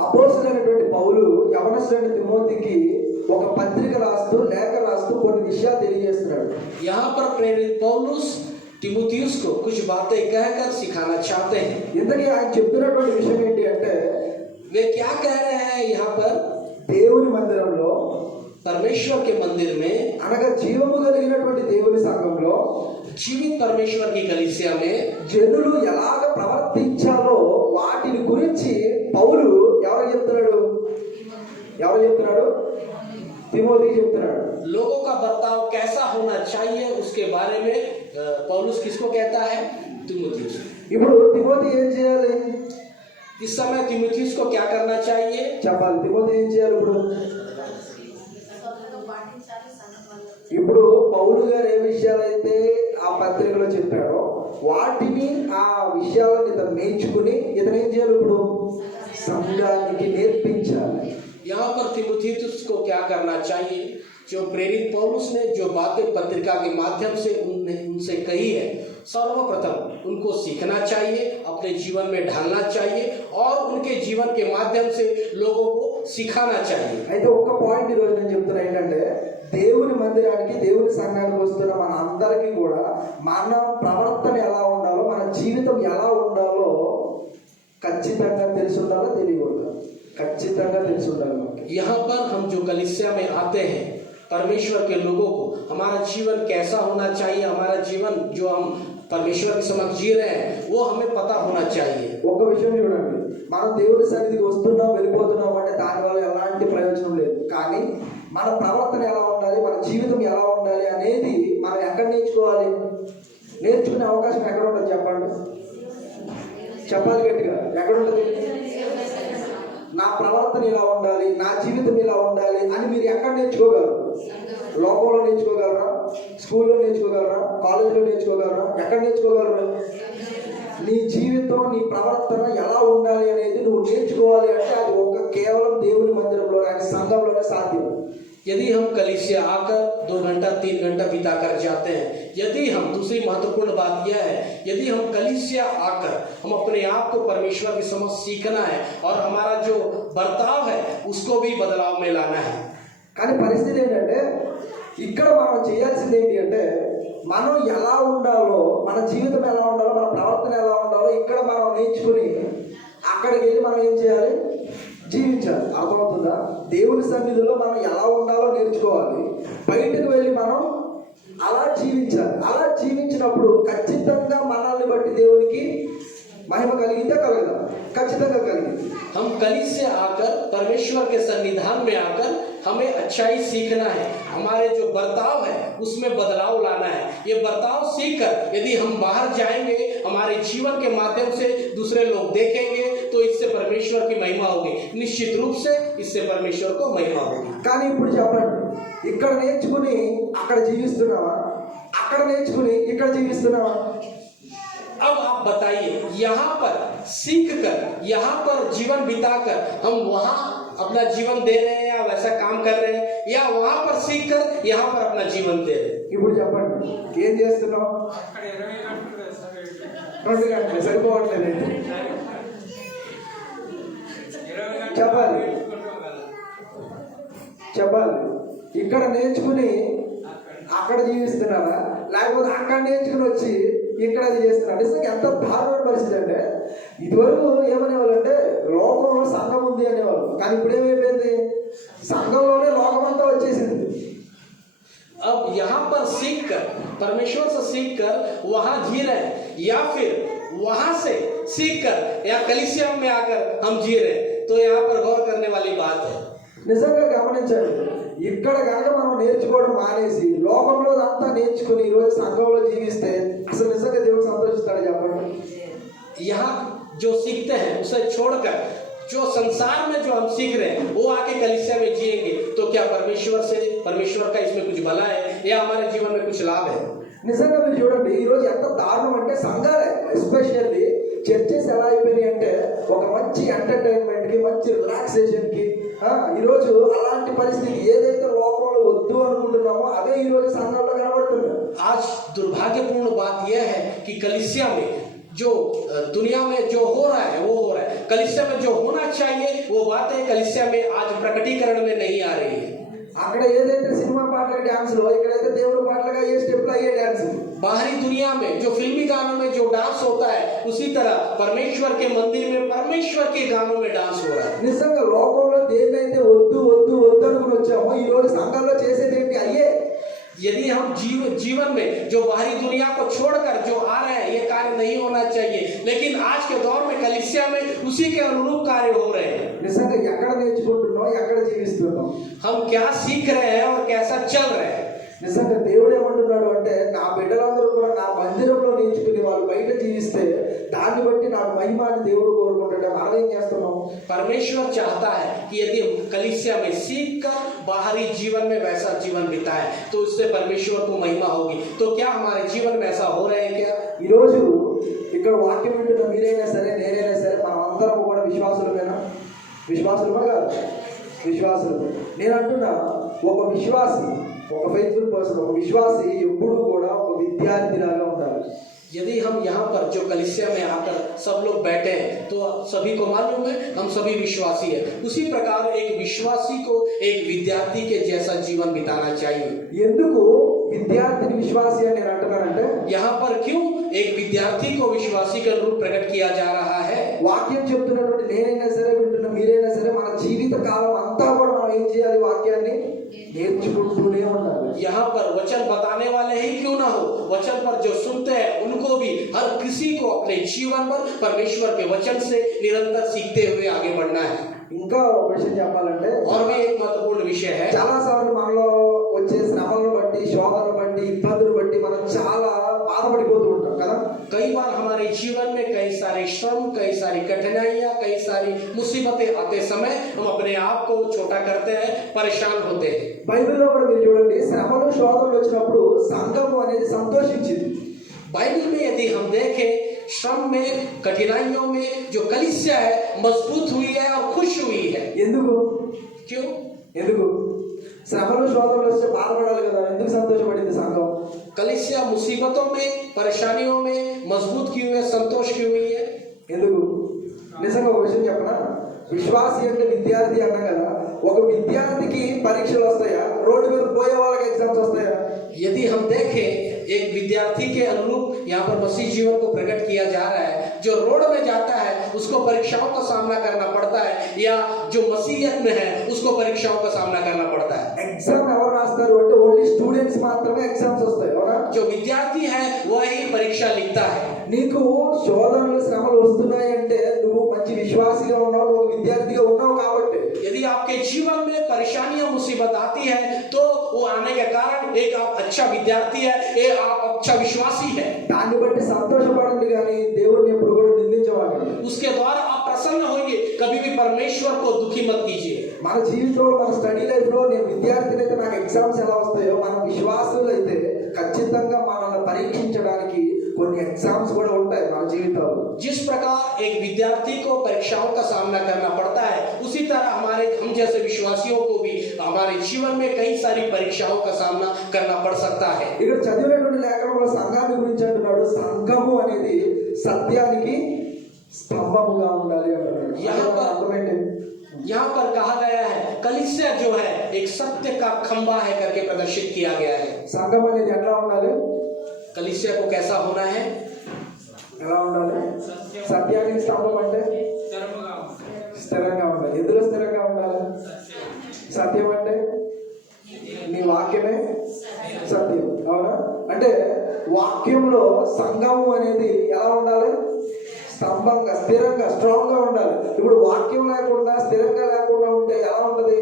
అపోస్తలుడైనటువంటి పౌలు యవనస్తుడైన తిమోతికి ఒక పత్రిక రాస్తూ లేఖ రాస్తూ కొన్ని విషయాలు తెలియజేస్తున్నాడు. यहाँ पर प्रेरित पौलुस तिमोथियुस को कुछ बातें कहकर सिखाना चाहते हैं. ఇంతకీ ఆయన చెప్తున్నటువంటి విషయం ఏంటి అంటే, वे क्या कह रहे हैं यहाँ पर? దేవుని మందిరంలో परमेश्वर के मंदिर में, అనగా జీవము కలిగినటువంటి దేవుని సంఘంలో जीवित परमेश्वर की कलीसिया में జనులు ఎలాగ ప్రవర్తించాలో వాటిని గురించి పౌలు ఎవరు చెప్తున్నాడు? తిమోతికి చెప్తున్నాడు. लोगों का बर्ताव कैसा होना चाहिए उसके बारे में पौलुस किसको कहता है? तिमोथियुस. ఇప్పుడు తిమోతి ఏం చేయాలి? इस समय तिमोथियुस को क्या करना चाहिए? చెప్పాలి. తిమోతి ఏం చేయాలి? ఇప్పుడు పౌలు గారు ఏ విషయాలైతే ఆ పత్రికలో చెప్పారో వాటిని ఆ విషయాలను ఇతను నేర్చుకుని ఇతను ఏం చేయాలి? ఇప్పుడు సంఘానికి నేర్పించాలి. यहाँ पर तिमोथियुस को क्या करना चाहिए? जो प्रेरित पौलुस ने जो बातें पत्रिका के माध्यम से उनसे कही है, सर्वप्रथम उनको सीखना चाहिए, अपने जीवन में ढालना चाहिए और उनके जीवन के माध्यम से लोगों को सिखाना चाहिए. అయితే ఒక్క పాయింట్ ఈరోజు నేను చెప్తున్నా ఏంటంటే, దేవుని మందిరానికి దేవుని సంఘానికి వస్తున్న మన అందరికీ కూడా మన ప్రవర్తన ఎలా ఉండాలో, మన జీవితం ఎలా ఉండాలో ఖచ్చితంగా తెలిసి ఉండాలో, తెలియకూడదు. ఖచ్చితంగా తెలిసి ఉండాలి. यहाँ पर हम जो कलीसिया में आते हैं, परमेश्वर के लोगों को हमारा जीवन कैसा होना चाहिए, हमारा जीवन जो हम परमेश्वर के समक्ष जी रहे हैं वो हमें पता होना चाहिए. ఒక విషయం చూడండి, మనం దేవుని సన్నిధికి వస్తున్నాం వెళ్ళిపోతున్నాం అంటే దానివల్ల ఎలాంటి ప్రయోజనం లేదు. కానీ మన ప్రవర్తన ఎలా ఉండాలి, మన జీవితం ఎలా ఉండాలి అనేది మనం ఎక్కడ నేర్చుకోవాలి? నేర్చుకునే అవకాశం ఎక్కడ ఉంటుంది చెప్పండి? చెప్పాలి గట్టిగా. ఎక్కడ ఉంటుంది? నా ప్రవర్తన ఇలా ఉండాలి, నా జీవితం ఇలా ఉండాలి అని మీరు ఎక్కడ నేర్చుకోగలరు? లోకంలో నేర్చుకోగలరా? స్కూల్లో నేర్చుకోగలరా? కాలేజీలో నేర్చుకోగలరా? ఎక్కడ నేర్చుకోగలరు? నీ జీవితం, నీ ప్రవర్తన ఎలా ఉండాలి అనేది నువ్వు నేర్చుకోవాలి అంటే అది కేవలం దేవుని మందిరంలో, ఆయన సంఘంలోనే సాధ్యం. यदि हम कलीसिया आकर 2 घंटा 3 घंटा बिता कर जाते हैं, यदि हम, दूसरी महत्वपूर्ण बात यह है, यदि हम कलीसिया आकर हम अपने आप को परमेश्वर की समझ सीखना है और हमारा जो बर्ताव है उसको भी बदलाव में लाना है। కానీ పరిస్థితి ఏంటంటే ఇక్కడ మనం చేయాల్సింది ఏంటి అంటే మనం ఎలా ఉండాలో, మన జీవితం ఎలా ఉండాలో, మన ప్రవర్తన ఎలా ఉండాలో ఇక్కడ మనం నేర్చుకుని అక్కడికి వెళ్ళి మనం ఏం చేయాలి, జీవించాలి. అర్థమవుతుందా? దేవుని సన్నిధిలో మనం ఎలా ఉండాలో నేర్చుకోవాలి, బయటకు వెళ్ళి మనం అలా జీవించాలి. అలా జీవించినప్పుడు ఖచ్చితంగా మనల్ని బట్టి దేవునికి महिमा కలిగితే కలగదా? ఖచ్చితంగా కలిగింది. हम कलीसिया आकर परमेश्वर के सन्निधान में आकर हमें अच्छाई सीखना है, हमारे जो बर्ताव है उसमें बदलाव लाना है। ये बर्ताव सीखकर यदि हम बाहर जाएंगे, हमारे जीवन के माध्यम से दूसरे लोग देखेंगे तो इससे परमेश्वर की महिमा होगी, निश्चित रूप से इससे परमेश्वर को महिमा होगी। కానీ ఇప్పుడు చెప్పండి, ఇక్కడ నేర్చుకుని అక్కడ జీవిస్తున్నావా, అక్కడ నేర్చుకుని ఇక్కడ జీవిస్తున్నావా? अब आप बताइए, यहाँ पर सीख कर, यहाँ पर जीवन बिताकर हम वहाँ अपना जीवन दे रहे हैं या वैसा काम कर रहे हैं, या वहाँ पर सीख कर यहाँ पर अपना जीवन दे रहे हैं? ఇప్పుడు చెప్పండి, ఏం చేస్తున్నావు? అక్కడ 20 గంటలు వేస్తారు, 2 గంటలు సరిపోవట్లేదు. 20 గంటలు చెప్పాలి. నేర్చుకుంటాం కదా. చెప్పాలి. ఇక్కడ నేర్చుకుని అక్కడ జీవిస్తున్నారా, లేకపోతే అక్కడ నేర్చుకుని వచ్చి ఇక్కడ అది చేస్తున్నారు? నిజంగా ఎంత దారుణమైన పరిస్థితి అంటే, ఇదివరకు ఏమనేవాళ్ళు అంటే లోకంలో సంఘం ఉంది అనేవాళ్ళు, కానీ ఇప్పుడు ఏమైపోయింది, సంఘంలోనే లోకం అంతా వచ్చేసింది. अब यहाँ पर सीख कर, परमेश्वर से सीख कर वहाँ जी रहे हैं, या फिर वहाँ से सीख कर या कलीसिया में आकर हम जी रहे हैं, तो यहाँ पर गौर करने वाली बात है। నిజంగా గమనించండి, ఇక్కడ కనుక మనం నేర్చుకోవడం మానేసి లోకంలో అంతా నేర్చుకుని ఈరోజు సంఘంలో జీవిస్తే అసలు నిజంగా దేవుడు సంతోషిస్తాడు? చెప్పండి. यहाँ जो सीखते हैं उसे छोड़कर जो संसार में जो हम सीख रहे हैं वो आके कलीसिया में जिएंगे, तो क्या परमेश्वर का इसमें कुछ भला है या हमारे जीवन में कुछ लाभ है? నిజంగా మీరు చూడండి, ఈరోజు ఎంత దారుణం అంటే సంఘాలే, ఎస్పెషల్లీ చర్చెస్ ఎలా అయిపోయినాయి అంటే ఒక మంచి ఎంటర్టైన్మెంట్కి, మంచి రిలాక్సేషన్కి, ఈరోజు అలాంటి పరిస్థితి ఏదైతే లోకంలో వద్దు అనుకుంటున్నామో అదే ఈరోజు సంఘంలో కనబడుతుంది. आज दुर्भाग्यपूर्ण बात यह है कि कलीसिया में जो दुनिया में जो हो रहा है वो हो रहा है, कलीसिया में जो होना चाहिए वो बातें कलीसिया में आज प्रकटीकरण में नहीं आ रही है। అక్కడ ఏదైతే సినిమా పాటల డ్యాన్స్లో, ఇక్కడైతే దేవుని పాటలుగా ఏ స్టెప్లు అయ్యే డ్యాన్స్. बाहरी दुनिया में जो फिल्मी गानों में जो डांस होता है, उसी तरह परमेश्वर के मंदिर में परमेश्वर के गानों में डांस हो रहा है। నిజంగా లోకంలో దేన్నైతే వద్దు వద్దు వద్దు అనుకుని వచ్చామో ఈ రోజు సంఘంలో చేసేది ఏంటి? అయ్యే. यदि हम जीवन में जो बाहरी दुनिया को छोड़कर जो आ रहे हैं ये कार्य नहीं होना चाहिए, लेकिन आज के दौर में कलीसिया में उसी के अनुरूप कार्य हो रहे हैं। నిజంగా ఎక్కడ నేర్చుకుంటున్నాం, ఎక్కడ జీవిస్తున్నాం, हम क्या सीख रहे हैं और कैसा चल रहे हैं? నిజంగా దేవుడు ఏమంటున్నాడు అంటే నా బిడ్డలందరూ కూడా నా మందిరంలో నేర్చుకుని వాళ్ళు బయట జీవిస్తే దాన్ని బట్టి నాకు మహిమ అని దేవుడు కోరుకుంటాడు. మనం ఏం చేస్తున్నాం? परमेश्वर चाहता है कि यदि हम कलीसिया में सीख कर बाहरी जीवन में वैसा जीवन बिताएं तो उससे परमेश्वर को महिमा होगी। तो क्या हमारे जीवन में ऐसा हो रहा है क्या? ఈరోజు ఇక్కడ వాక్యం వింటున్న మీరైనా సరే, నేనైనా సరే, మనం అందరం కూడా విశ్వాసులమేనా? విశ్వాసులమా కాదు? విశ్వాసులు. నేను అంటున్నా, ఒక విశ్వాసి, ఒక ఫెయిత్ఫుల్ పర్సన్, ఒక విశ్వాసి ఎప్పుడూ కూడా ఒక విద్యార్థిలాగా ఉండాలి. यदि हम यहाँ पर जो कलीसिया में आकर सब लोग बैठे हैं तो सभी को मालूम है हम सभी विश्वासी हैं, उसी प्रकार एक विश्वासी को एक विद्यार्थी के जैसा जीवन बिताना चाहिए। ఎందుకు విద్యార్థిని విశ్వాసి అని నేను అంటున్నానంటే, यहाँ पर क्यों एक विद्यार्थी को विश्वासी का रूप प्रकट किया जा रहा है? వాక్యం చెప్తున్నటువంటి నేనైనా సరే, వింటున్న మీరైనా సరే, మన జీవిత కాలం అంతా కూడా మనం ఏం చేయాలి? వాక్యాన్ని నేర్చుకుంటూనే ఉండాలి. यहाँ पर वचन बताने वाले ही क्यों ना हो, वचन पर जो सुनते हैं उनको भी, हर किसी को अपने जीवन पर परमेश्वर के वचन से निरंतर सीखते हुए आगे बढ़ना है। ఇంకా ఒక విషయం చెప్పాలంటే, और भी एक महत्वपूर्ण विषय है, చాలా సార్లు మనలో వచ్చే శ్రమలను బట్టి, శోధనలు బట్టి, ఇబ్బందులు బట్టి మనం చాలా బాధపడిపోతూ ఉంటాం కదా. कई बार हमारे जीवन में कई सारे श्रम, कई सारी कठिनाइयां, कई सारी मुसीबतें आते समय हम अपने आप को छोटा करते हैं, परेशान होते हैं। బైబిల్లో కూడా మీరు చూడండి, శ్రమలు శోధనలు వచ్చినప్పుడు సంఘము అనేది సంతోషించింది. बाइबल में यदि हम देखें, श्रम में, कठिनाइयों में जो कलीसिया है मजबूत हुई है और खुश हुई है। ఎందుకు? क्यों? ఎందుకు? శ్రమలు శోధనలు వస్తే బాధపడాలి కదా, ఎందుకు సంతోషపడింది సంఘం? कलीसिया मुसीबतों में, परेशानियों में मजबूत क्यों है, संतोष क्यों हुई है? ఎందుకు? నిజంగా ఒక విషయం చెప్పనా, విశ్వాసి అంటే విద్యార్థి అన్నాం కదా, ఒక విద్యార్థికి పరీక్షలు వస్తాయా? రోడ్డు మీద పోయే వాళ్ళకి ఎగ్జామ్స్ వస్తాయా? यदि हम देखें एक विद्यार्थी के अनुरूप यहाँ पर मसीह जीवन को प्रकट किया जा रहा है। जो रोड में जाता है उसको परीक्षाओं का सामना करना पड़ता है, या जो मसीहत में है उसको परीक्षाओं का सामना करना पड़ता है। ఎగ్జామ్ ఎవరు రాస్తారు అంటే ఓన్లీ స్టూడెంట్స్ మాత్రమే ఎగ్జామ్స్ వస్తాయి, అవునా? जो विद्यार्थी है वह ही परीक्षा लिखता है। నీకు శోధనలు శ్రమలు వస్తున్నాయి అంటే నువ్వు మంచి విశ్వాసిగా ఉన్నావు, నువ్వు విద్యార్థిగా ఉన్నావు కాబట్టి. यदि आपके जीवन में परेशानियां मुसीबत आती है तो वो आने के कारण एक आप अच्छा विद्यार्थी है, एक आप अच्छा विश्वासी है। దాన్ని బట్టి సంతోషపడండి కానీ దేవుడిని ఎప్పుడు కూడా నిందించవాకండి. उसके द्वारा आप प्रसन्न होइए, कभी भी परमेश्वर को दुखी मत कीजिए। మన జీవితంలో మన స్టడీ లైఫ్ లో నేను విద్యార్థిని అయితే నాకు ఎగ్జామ్స్ ఎలా వస్తాయో, మన విశ్వాసులు అయితే ఖచ్చితంగా మనల్ని పరీక్షించడానికి కొన్ని ఎగ్జామ్స్ కూడా ఉంటాయి మన జీవితంలో. जिस प्रकार एक विद्यार्थी को परीक्षाओं का सामना करना पड़ता है, उसी तरह हम जैसे विश्वासियों को भी हमारे जीवन में कई सारी परीक्षाओं का सामना करना पड़ सकता है। ఇక్కడ చదివినటువంటి లేఖనంలో సంఘాన్ని గురించి అంటున్నాడు, సంఘము అనేది సత్యానికి స్తంభముగా ఉండాలి అంటున్నాడు. అర్థమైంది? यहाँ पर कहा गया है कलीसिया जो है एक सत्य का खंबा है करके प्रदर्शित किया गया है। సంఘం అనేది ఎట్లా ఉండాలి? कलीसिया को कैसा होना है? ఎలా ఉండాలి? సత్యానికి స్తంభం అంటే స్థిరముగా స్థిరంగా ఉండాలి. ఎందులో స్థిరంగా ఉండాలి? సత్యం అంటే నీ వాక్యమే సత్యం, అవునా? అంటే వాక్యంలో సంఘము అనేది ఎలా ఉండాలి? స్తంభంగా, స్థిరంగా, స్ట్రాంగ్ గా ఉండాలి. ఇప్పుడు వాక్యం లేకుండా స్థిరంగా లేకుండా ఉంటే ఎలా ఉంటది?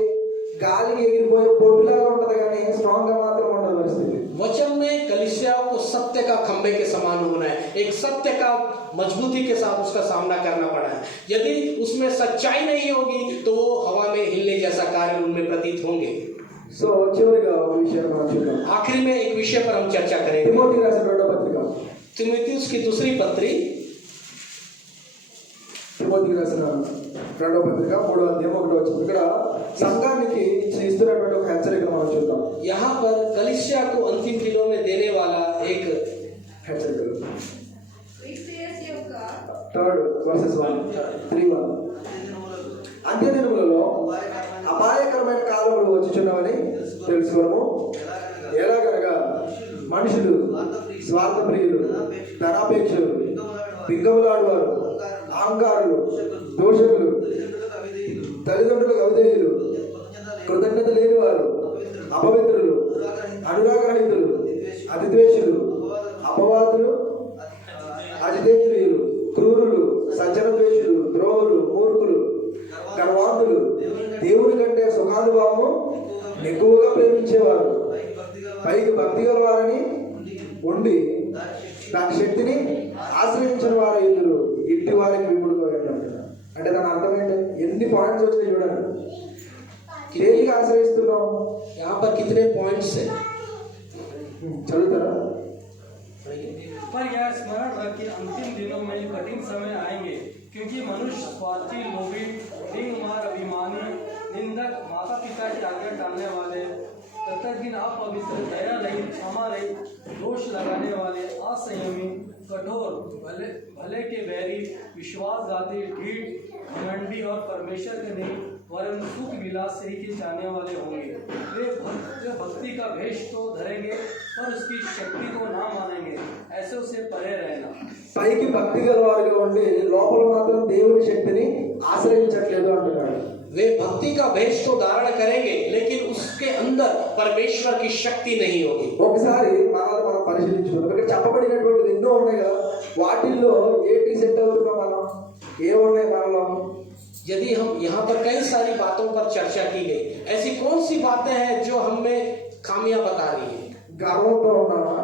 గాలికి ఎగిరిపోయే పొట్టులాగా ఉంటది కానీ స్ట్రాంగ్ గా మాత్రం ఉండదు పరిస్థితి. वचन में कलीसिया को सत्य का खंबे के समान होना है, एक सत्य का मजबूती के साथ उसका सामना करना पड़ा है। यदि उसमें सच्चाई नहीं होगी तो वो हवा में हिलने जैसा कार्य उनमें प्रतीत होंगे। సో చివరిగా ఒక విషయాన్ని మనం చూద్దాం. आखिरी में एक विषय पर हम चर्चा करेंगे। తిమోతి రాసిన రెండో పత్రిక, तिमुथियुस की दूसरी पत्री, తిమోతికి రాసిన రెండో పత్రిక 3వ అధ్యాయం 1వ వచనం. ఇక్కడ సంఘానికి ఇస్తున్నటువంటి ఒక హెచ్చరిక మనం చూద్దాం. यहाँ पर कलीसिया को अंतिम दिनों में देने वाला एक హెచ్చరికలు క్రీస్తు యేసు యొక్క 3rd verses 1 అంత్య దినములలో అపాయకరమైన కాలములు వచ్చుచున్నవని తెలుసుకోవడము. ఎలాగనగా మనుషులు స్వార్థ ప్రియులు, ధనాపేక్షలు, బిగ్గములాడువారు, అహంకారులు, దోషకులు, తల్లిదండ్రులకు అవిధేయులు, కృతజ్ఞత లేనివారు, అపవిత్రులు, అనురాగరహితులు, అతిద్వేషులు, అపవాదులు, అజితేంద్రియులు, క్రూరులు, సజ్జన ద్వేషులు, ద్రోహులు, మూర్ఖులు, గర్వాంతులు, దేవుని కంటే సుఖానుభావము ఎక్కువగా ప్రేమించేవారు, పైకి భక్తి గల వారని ఉండి దాని శక్తిని ఆశ్రయించిన వారు ఎదురు ఇట్టి వారికి విముడుకోవాలి. అంటే దాని అర్థం ఏంటి? ఎన్ని పాయింట్స్ వచ్చినాయి చూడండి. దేనికి ఆశ్రయిస్తున్నాం? यहाँ पर कितने पॉइंट्स हैं? చదువుతారా? पर यह स्मरण रख कि अंतिम दिनों में कठिन समय आएंगे, क्योंकि मनुष्य स्वार्थी, लोभी, डिंगमार, अभिमानी, निंदक, माता पिता की आज्ञा टालने वाले, कृतज्ञ, अपवित्र, दया रहित, क्षमा रहित, दोष लगाने वाले, असंयमी, कठोर, भले के बैरी, विश्वासघाती, ढीठ, घमंडी और परमेश्वर के नहीं वरन सुख विलास से ही के चाहने वाले होंगे। वे भक्ति का भेष तो धरेंगे पर उसकी शक्ति को ना मानेंगे, ऐसे उसे परे रहना। పైకి భక్తి గలవారుగా ఉండి లోపల మాత్రం దేవుని శక్తిని ఆశ్రయించట్లేదు అంటున్నాడు. वे भक्ति का भेष तो धारण करेंगे लेकिन उसके अंदर परमेश्वर की शक्ति नहीं होगी। ఒకసారి మనల్ని మనం పరిశీలించుకుందాం. ఇక్కడ చెప్పబడినటువంటి ఎన్నో ఉన్నాయి కదా, వాటిల్లో ఏటి సెట్ అవుతున్నాం మనం? ఏమున్నాయి మనలో? यदि हम यहाँ पर कई सारी बातों पर चर्चा की गई, ऐसी कौन सी बातें हैं जो हमें खामियां बता रही है? గర్వంతో ఉన్నామా?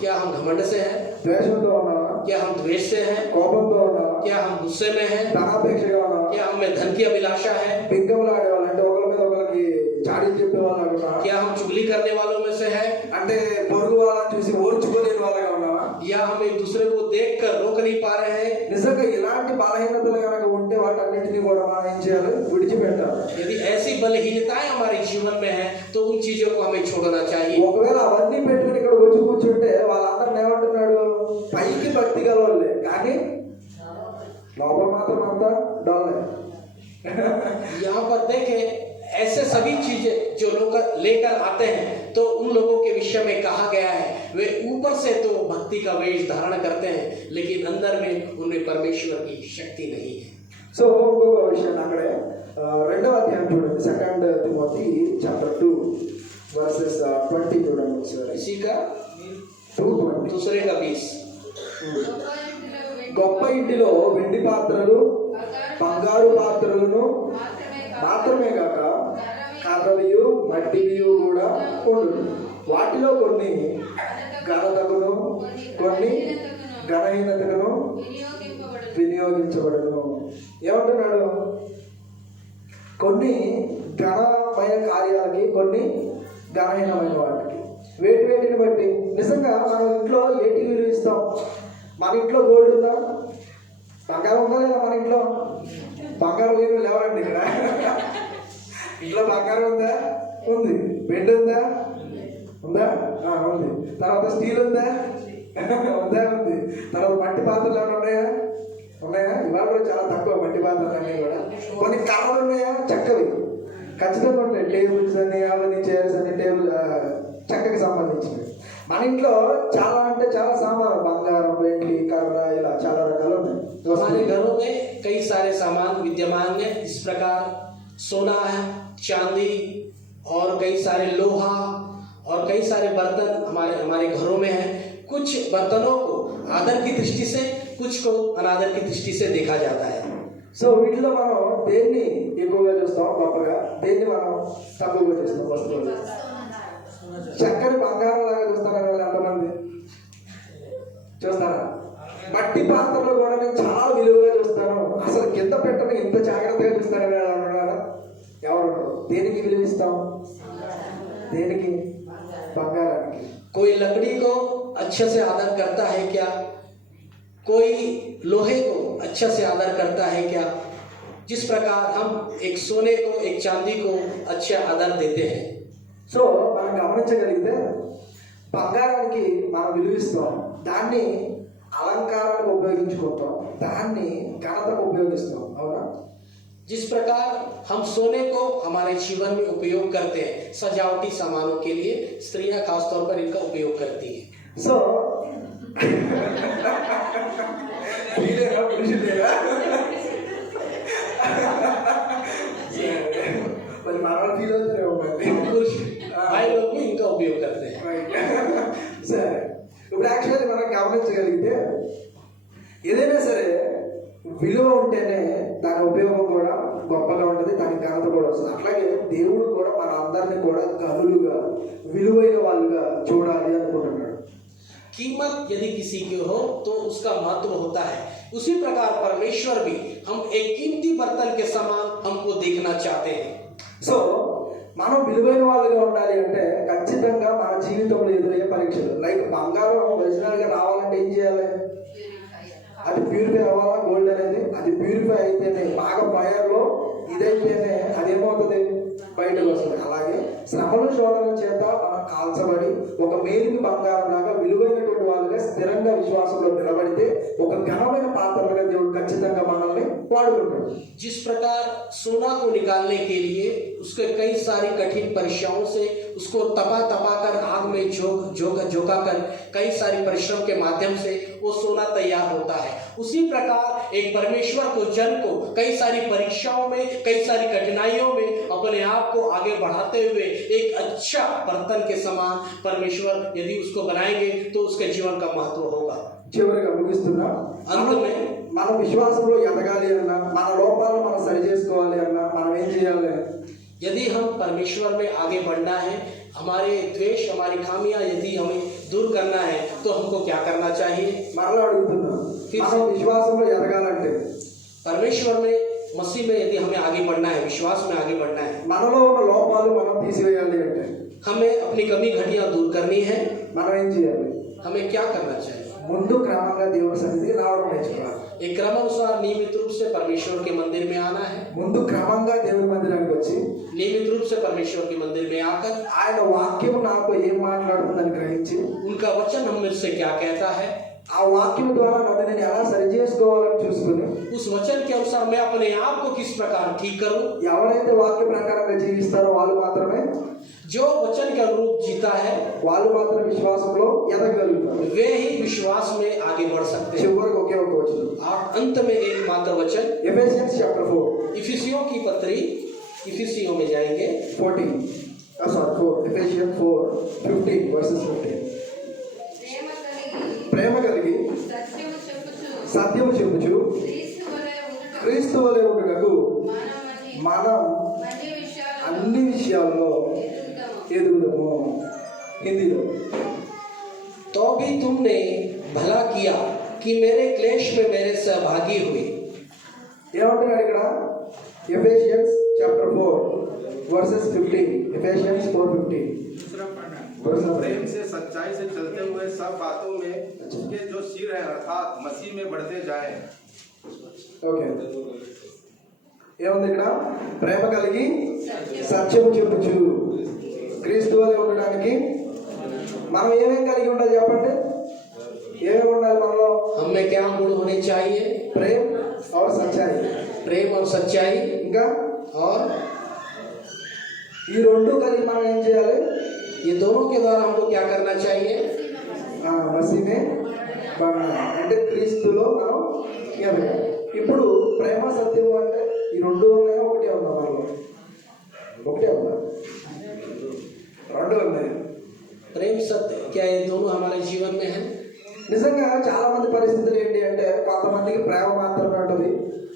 क्या हम घमंड से हैं? ద్వేషంతో ఉన్నామా? क्या हम द्वेष से हैं? కోపంతో ఉన్నామా? क्या हम गुस्से में हैं? ధనాపేక్షగా ఉన్నామా? क्या हमें धन की अभिलाषा है? బిగ్గములాడే వాళ్ళు అంటే ఒకరి మీద ఒకరికి చాడీలు చెప్పే వాళ్ళు అనుకున్నా? क्या हम चुगली करने वालों में से हैं? అంటే పొరుగు వాళ్ళని చూసి ఓర్చుకోలేని వాళ్ళగా ఉన్నావా? या हम एक दूसरे को देखकर रोक नहीं पा रहे हैं? నిజంగా ఇలాంటి బలహీనతలు కనుక ఉంటే వాటన్నింటినీ కూడా మనం ఏం చేయాలి? విడిచిపెట్టాలి. यदि ऐसी बलहीनताएं हमारे जीवन में है तो उन आते हैं तो उन लोगों के विषय में कहा गया है वे ऊपर से तो भक्ति का वेश धारण करते हैं लेकिन अंदर में उनमें परमेश्वर की शक्ति नहीं है। సో ఇంకొక విషయాన్ని అక్కడే రెండవ అధ్యాయం చూడండి, 2 తిమోతి చాప్టర్ 2 వర్సెస్ 20 చూడండి ఒకసారి. इसी का 2:20. दूसरे का 20 గొప్ప ఇంటిలో వెండి పాత్రలు బంగారు పాత్రలను మాత్రమే కాక కర్రవియు మట్టివియు కూడా ఉండును. వాటిలో కొన్ని ఘనతకును కొన్ని ఘనహీనతకును వినియోగించబడను. ఏమంటున్నాడు? కొన్ని ఘనమైన కార్యాలకి కొన్ని ఘనహీనమైన వాటికి వేటిని బట్టి. నిజంగా మనం ఇంట్లో ఏటి విలువ ఇస్తాం? మన ఇంట్లో గోల్డ్ ఉందా? బంగారం ఉందా లేదా? మన ఇంట్లో బంగారం లేని లేవరండి ఇక్కడ. ఇంట్లో బంగారం ఉందా? ఉంది. వెండి ఉందా? ఉందా? ఉంది. తర్వాత స్టీల్ ఉందా? ఉందా? ఉంది. తర్వాత మట్టి పాత్రలు ఏమైనా ఉన్నాయా? ఉన్నాయా? ఇవాళ కూడా చాలా తక్కువ మట్టి పాత్రలు అన్నీ కూడా. కొన్ని కర్రలు ఉన్నాయా? చక్కవి ఖచ్చితంగా ఉంటాయి. టేబుల్స్ అని అవన్నీ చైర్స్ అని టేబుల్ చెక్కకి సంబంధించినవి. మన ఇంట్లో చాలా అంటే చాలా సామాను బంగారం వెండి కర్ర ఇలా చాలా రకాలు ఉన్నాయి. हमारे घरों में कई सारे सामान विद्यमान है। इस प्रकार सोना है, चांदी और कई सारे लोहा और कई सारे बर्तन हमारे घरों में है। कुछ बर्तनों को आदर की दृष्टि से, कुछ को अनादर की दृष्टि से देखा जाता है। సో వీటిలో మనం దేన్ని ఎక్కువగా చూస్తాం గొప్పగా, దేన్ని మనం తక్కువగా చూస్తాం వస్తువులు? చక్కని బంగారం లాగా చూస్తారా వాళ్ళు ఎంతమంది చూస్తారా? మట్టి పాత్రలు కూడా నేను చాలా విలువగా చూస్తాను, అసలు కింద పెట్టని ఇంత జాగ్రత్తగా చూస్తారని అన్నారా? ఎవరు? దేనికి విలువ ఇస్తాం? దేనికి? బంగారానికి. कोई लकड़ी को अच्छे से आदर करता है क्या? कोई लोहे को अच्छा से आदर करता है क्या? जिस प्रकार हम एक सोने को एक चांदी को अच्छा आदर देते हैं। సో మనం గమనించగలిగితే బంగారానికి మనం విలువిస్తాం, దాన్ని అలంకారానికి ఉపయోగించుకుంటాం, దాన్ని ఘనతకు ఉపయోగిస్తాం. అవునా? जिस प्रकार हम सोने को हमारे जीवन में उपयोग करते हैं सजावटी सामानों के लिए, स्त्रियां खासतौर पर इनका उपयोग करती हैं। సో వీళ్ళేనా పురుషులేనా? మరి మనం ఫీల్ అవుతున్నాం మరి. पुरुष भाई लोग भी इनका उपयोग करते हैं। సరే, ఇప్పుడు యాక్చువల్లీ మనం గమనించగలిగితే ఏదైనా సరే విలువ ఉంటేనే దాని ఉపయోగం కూడా గొప్పగా ఉంటుంది, దానికి ఘనత కూడా వస్తుంది. అట్లాగే దేవుడు కూడా మన అందరినీ కూడా గనులుగా విలువైన వాళ్ళుగా చూడాలి అనుకుంటున్నాడు. कीमत यदि किसी की हो तो उसका महत्व होता है। उसी प्रकार परमेश्वर भी हम एक कीमती बर्तन के समान हमको देखना चाहते हैं। సో మనం విలువైన వాళ్ళుగా ఉండాలి అంటే ఖచ్చితంగా మన జీవితంలో ఎదురయ్యే పరీక్షలు, లైక్ బంగారం ఒరిజినల్ గా రావాలంటే ఏం చేయాలి? అది ప్యూరిఫై అవ్వాలా? గోల్డ్ అనేది అది ప్యూరిఫై అయితేనే, బాగా ఫైర్లో ఇదైతేనే అదేమవుతుంది? బయటకు వస్తుంది. అలాగే శ్రమల శోధన చేత మనం కాల్చబడి ఒక మేలిమి బంగారం లాగా విలువైనటువంటి వాళ్ళుగా స్థిరంగా విశ్వాసంలో నిలబడితే ఒక ఘనమైన పాత్రలుగా దేవుడు ఖచ్చితంగా మనల్ని వాడుకుంటాడు. जिस प्रकार सोना को निकालने के लिए उसके कई सारी कठिन परीक्षाओं से उसको तपा कर आग में झोंका कर कई सारी परिश्रम के माध्यम से वो सोना तैयार होता है, उसी प्रकार एक परमेश्वर को जन को कई सारी परीक्षाओं में कई सारी कठिनाइयों में अपने आप को आगे बढ़ाते हुए एक अच्छा बर्तन के समान परमेश्वर यदि उसको बनाएंगे तो उसके जीवन का महत्व होगा। చివరిగా ముగిస్తున్నా, అందులో మన విశ్వాసంలో ఎదగాలి అన్నా, మన లోపాలు మనం సరి చేసుకోవాలి అన్నా మనం ఏం చేయాలి? यदि हम परमेश्वर में आगे बढ़ना है, हमारे द्वेष हमारी खामियां यदि हमें दूर करना है तो हमको क्या करना चाहिए? మరలా అడుగుతున్నా, మనం విశ్వాసంలో ఎదగాలంటే, परमेश्वर में मसीह में यदि हमें आगे बढ़ना है, विश्वास में आगे बढ़ना है, మనలో ఉన్న లోపాలు మనం తీసివేయాలి అంటే हमें अपनी कमी घटियां दूर करनी है, మనం ఏం చేయాలి? हमें क्या करना चाहिए? ముందు క్రమంగా దేవుడి సన్నిధికి రావడం నేర్చుకోవాలి. एक क्रमानुसार नियमित रूप से परमेश्वर के मंदिर में आना है, ముందు క్రమంగా దేవుడి మందిరానికి వచ్చి नियमित रूप से परमेश्वर के मंदिर में आकर ఆయన వాక్యం నాతో ఏం మాట్లాడుతుందని గ్రహించి उनका वचन हम मुझसे क्या कहता है, ఆ వాక్యం ద్వారా నన్ను నేను ఎలా సరి చేసుకోవాలని చూసుకుని उस वचन के अनुसार मैं अपने आप को किस प्रकार ठीक करूं। ఎవరైతే వాక్య ప్రకారంగా జీవిస్తారో వాళ్ళు మాత్రమే जो वचन के अनुरूप जीता है వాళ్ళు మాత్రం విశ్వాసంలో ఎదగలుగుతారు. वे ही विश्वास में आगे बढ़ सकते हैं। చివరికి ఒకే ఒక వచనం और अंत में एक मात्र वचन ఎఫెసియన్స్ చాప్టర్ 4 इफिसियों की पत्री इफिसियों में जाएंगे 14 sorry 4 Ephesians 4:15 verses 15 ప్రేమ కలిగి ప్రేమ కలిగి సత్యము చెప్పుచు సత్యము చెప్పుచు క్రీస్తు క్రీస్తు వలె ఉండుటకు వలె ఉండుటకు మనం అన్ని విషయాలలో అన్ని విషయాల్లో ఎదుగుదాము. హిందీలో तो भी तुमने भला किया कि मेरे क्लेश में मेरे सहभागी हुए। ఏమంటున్నాడు ఇక్కడ ఎఫెసియన్స్ చాప్టర్ 4 verses 15 ఎఫెసియన్స్ 4:15 दूसरा पढ़ना है। दूसरा प्रेम से सच्चाई से चलते हुए सब बातों में उसके जो सिर है अर्थात मसीह में बढ़ते जाएं। ఓకే ఏముంది ఇక్కడ ప్రేమ కలిగి సత్యము చెప్పుచు క్రీస్తు వలె ఉండడానికి మనం ఏమేం కలిగి ఉండాలి చెప్పండి. ఏమేమి ఉండాలి మనలో? हमें क्या गुण होने चाहिए? ప్రేమ और సచ్చాయి, प्रेम और सच्चाई। ఇంకా और ఈ రెండు కలిగి మనం ఏం చేయాలి? ये दोनों के द्वारा हमको क्या करना चाहिए? మసీమే అంటే క్రీస్తులో మనం ఎదగాలి. ఇప్పుడు ప్రేమ సత్యము అంటే ఈ రెండు ఉన్నాయా ఒకటే ఉందా మనలో? ఒకటే ఉందా? రెండు ఉన్నాయి. प्रेम सत्य क्या ये दोनों हमारे जीवन में है? నిజంగా చాలా మంది పరిస్థితులు ఏంటి అంటే కొంతమందికి ప్రేమ మాత్రమే ఉంటుంది,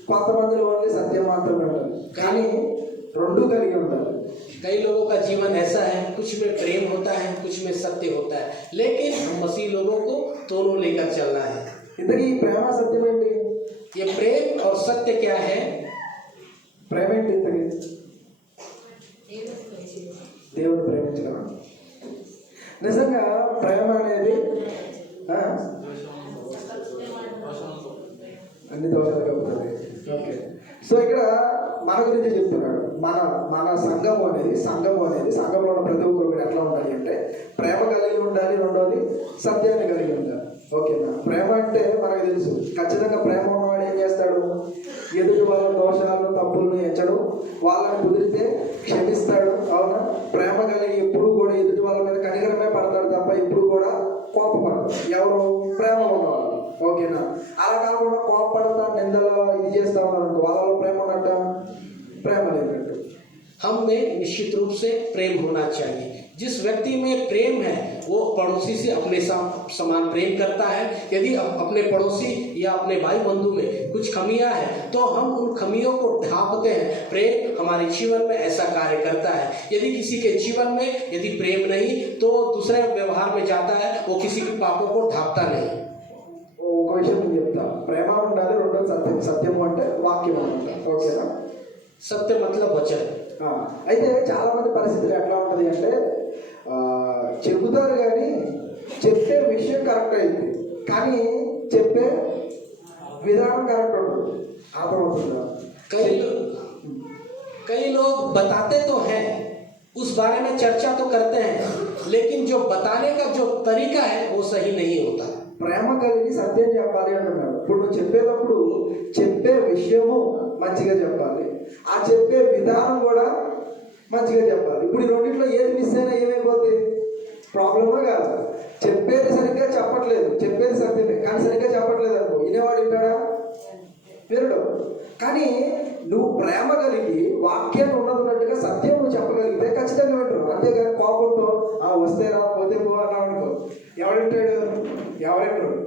కొంతమందిలో ఓన్లీ సత్యం మాత్రమే ఉంటుంది. కానీ రెండు కలిగి ఉండాలి. कई लोगों का जीवन ऐसा है, कुछ में प्रेम होता है, कुछ में सत्य होता है, लेकिन हम मसीह लोगों को दोनों लेकर चलना है। ఇంతకీ ఈ ప్రేమ సత్యం ఏంటి? ये प्रेम और सत्य क्या है? ప్రేమ ఏంటి ఇంతకీ? దేవుని ప్రేమించడం. నిజంగా ప్రేమ అనేది అన్ని దోషాలు కలుగుతుంది. ఓకే, సో ఇక్కడ మన గురించి చెప్తున్నాడు. మన సంఘము అనేది సంఘంలో ఉన్న ప్రతి ఒక్కరు మీరు ఎట్లా ఉండాలి అంటే ప్రేమ కలిగి ఉండాలి, రెండోది సత్యాన్ని కలిగి ఉండాలి. ఓకేనా? ప్రేమ అంటే మనకు తెలుసు, ఖచ్చితంగా ప్రేమ ఉన్నవాడు ఏం చేస్తాడు? ఎదుటి వాళ్ళ దోషాలను తప్పులను ఎంచడు, వాళ్ళని కుదిరితే క్షమిస్తాడు. అవునా? ప్రేమ కలిగి ఎప్పుడు కూడా ఎదుటి వాళ్ళ మీద కనికరమే పడతాడు తప్ప ఎప్పుడు కూడా కోపపడదు. ఎవరు? ప్రేమ ఉన్నవాళ్ళు. ఓకేనా? అలా కాకుండా కోపపడతా నిందలో ఇది చేస్తా ఉన్నారు వాళ్ళలో ప్రేమ ఉన్నట్ట? ప్రేమ లేనట్టు. हम में निश्चित रूप से प्रेम होना चाहिए। जिस व्यक्ति में प्रेम है वो पड़ोसी से अपने समान प्रेम करता है। यदि अपने पड़ोसी या अपने भाई बंधु में कुछ कमियां हैं तो हम उन कमियों को ढांपते हैं। प्रेम हमारे जीवन में ऐसा कार्य करता है। यदि किसी के जीवन में यदि प्रेम नहीं तो दूसरे व्यवहार में जाता है, वो किसी के पापों को ढांपता नहीं। ఒక విషయం నేను చెప్తా, ప్రేమ ఉండాలి, రెండోది సత్యము అంటే వాక్యం అనమాట. ఓకేనా? सत्य मतलब वचन। అయితే చాలా మంది పరిస్థితులు ఎట్లా ఉంటుంది అంటే చెబుతారు కానీ చెప్పే విషయం కరెక్ట్ అయింది కానీ చెప్పే విధానం కరెక్ట్ ఉండదు. అర్థమవుతుందా? कई लोग बताते तो हैं, उस बारे में चर्चा तो करते हैं, लेकिन जो बताने का जो तरीका है वो सही नहीं होता। ప్రేమ కలిగి సత్యం చెప్పాలి అంటున్నాడు. ఇప్పుడు నువ్వు చెప్పేటప్పుడు చెప్పే విషయము మంచిగా చెప్పాలి, ఆ చెప్పే విధానం కూడా మంచిగా చెప్పాలి. ఇప్పుడు ఈ రెండింటిలో ఏది మిస్ అయినా ఏమైపోతుంది? ప్రాబ్లమే కాదు. చెప్పేది సరిగ్గా చెప్పట్లేదు, చెప్పేది సత్యమే కానీ సరిగ్గా చెప్పట్లేదు అనుకో, వినేవాడు వింటాడా? వినడు. కానీ నువ్వు ప్రేమ కలిగి వాక్యాన్ని ఉన్నట్టుగా సత్యం నువ్వు చెప్పగలిగితే ఖచ్చితంగా వింటారు. అంతేగాని కోపంతో వస్తే రా పోతే పో అన్నావు అనుకో, ఎవరింటాడు? ఎవరింటాడు?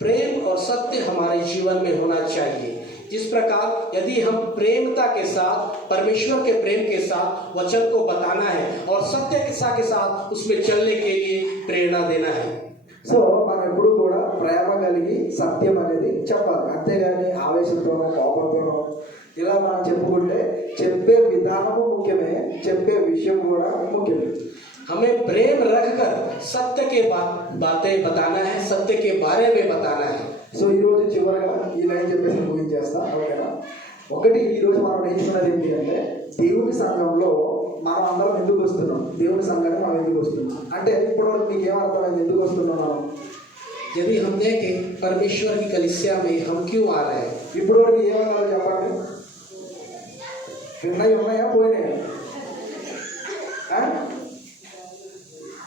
प्रेम और सत्य हमारे जीवन में होना चाहिए। जिस प्रकार यदि हम प्रेमता के साथ, परमेश्वर के प्रेम के साथ वचन को बताना है और सत्य के साथ उसमें चलने के लिए प्रेरणा देना है। సో మనం ఎప్పుడు కూడా ప్రేమ కలిగి సత్యం అనేది చెప్పాలి. అంతేగాని ఆవేశంతోనో కోపంతోనో ఇలా మనం చెప్పుకుంటే చెప్పే విధానము ముఖ్యమే, చెప్పే విషయం కూడా ముఖ్యమే. हमें प्रेम रखकर सत्य के बातें बताना है, सत्य के बारे में बताना है। సో ఈరోజు చివరగా ఈ లైన్ చెప్పేసి ముగించేస్తా. ఓకేనా? ఒకటి, ఈరోజు మనం నేర్చుకున్నది ఏంటి అంటే దేవుని సంఘంలో మనం అందరం ఎందుకు వస్తున్నాం? దేవుని సంఘానికి మనం ఎందుకు వస్తున్నాం అంటే ఇప్పటివరకు మీకు ఏమర్థమైంది ఎందుకు వస్తున్నాం మనం? यदि हम देखें परमेश्वर की कलीसिया में हम क्यों आ रहे हैं? ఇప్పటివరకు ఏమన్నారో చెప్పండి. విన్నవి ఉన్నాయా? పోయినాయా?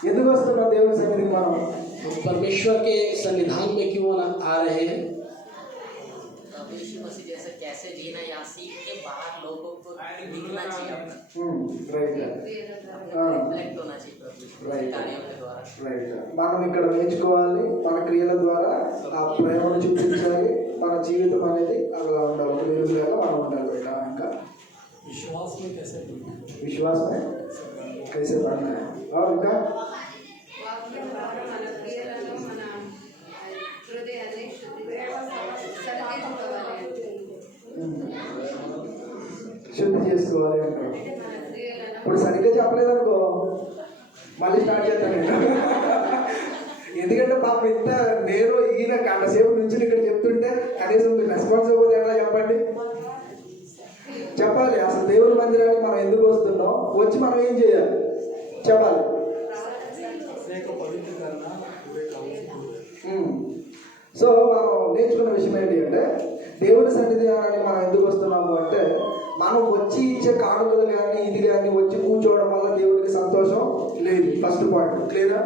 ఎందుకు వస్తున్నాం దేవుని సన్నిధికి మనం? हम परमेश्वर के सन्निधान में क्यों आ रहे हैं? अब यीशु मसीह जैसे कैसे जीना या सीख के बाहर लोगों को दिखना चाहिए अपना రైట్ रिफ्लेक्ट होना चाहिए प्रभु यीशु Right. के कार्यों के द्वारा రైట్ మనం ఇక్కడ నేర్చుకోవాలి, మన క్రియల ద్వారా ఆ ప్రేమను చూపించాలి, మన జీవితం అనేది అలా ఉండాలి, ఒక వెలుగులాగా మనం ఉండాలి. ఇంకా विश्वास में कैसे విశ్వాస కైసే పడనా है और ఇంకా వాక్యం ద్వారా మన క్రియలను మన హృదయాన్ని సరిదిద్దుకోవాలి. శుద్ధి చేసుకోవాలి అంటారు. అంటే మన క్రియలను ఇప్పుడు సరిగ్గా చెప్పలేదనుకో మళ్ళీ స్టార్ట్ చేస్తాను నేను. ఎందుకంటే పాప ఇంత నేను ఈయన గంట సేపు నుంచి ఇక్కడ చెప్తుంటే కనీసం రెస్పాన్స్ ఇవ్వదు ఎట్లా చెప్పండి? చెప్పాలి. అసలు దేవుని మందిరానికి మనం ఎందుకు వస్తున్నాం, వచ్చి మనం ఏం చేయాలి చెప్పాలి. अपने को पवित्र करना पूरे काम से दूर है। సో మనం నేర్చుకున్న విషయం ఏంటి అంటే దేవుని సన్నిధానానికి మనం ఎందుకు వస్తున్నాము అంటే మనం వచ్చి ఇచ్చే కానుకలు కానీ ఇది కానీ వచ్చి కూర్చోవడం వల్ల దేవుడికి సంతోషం లేదు. ఫస్ట్ పాయింట్ క్లియరా?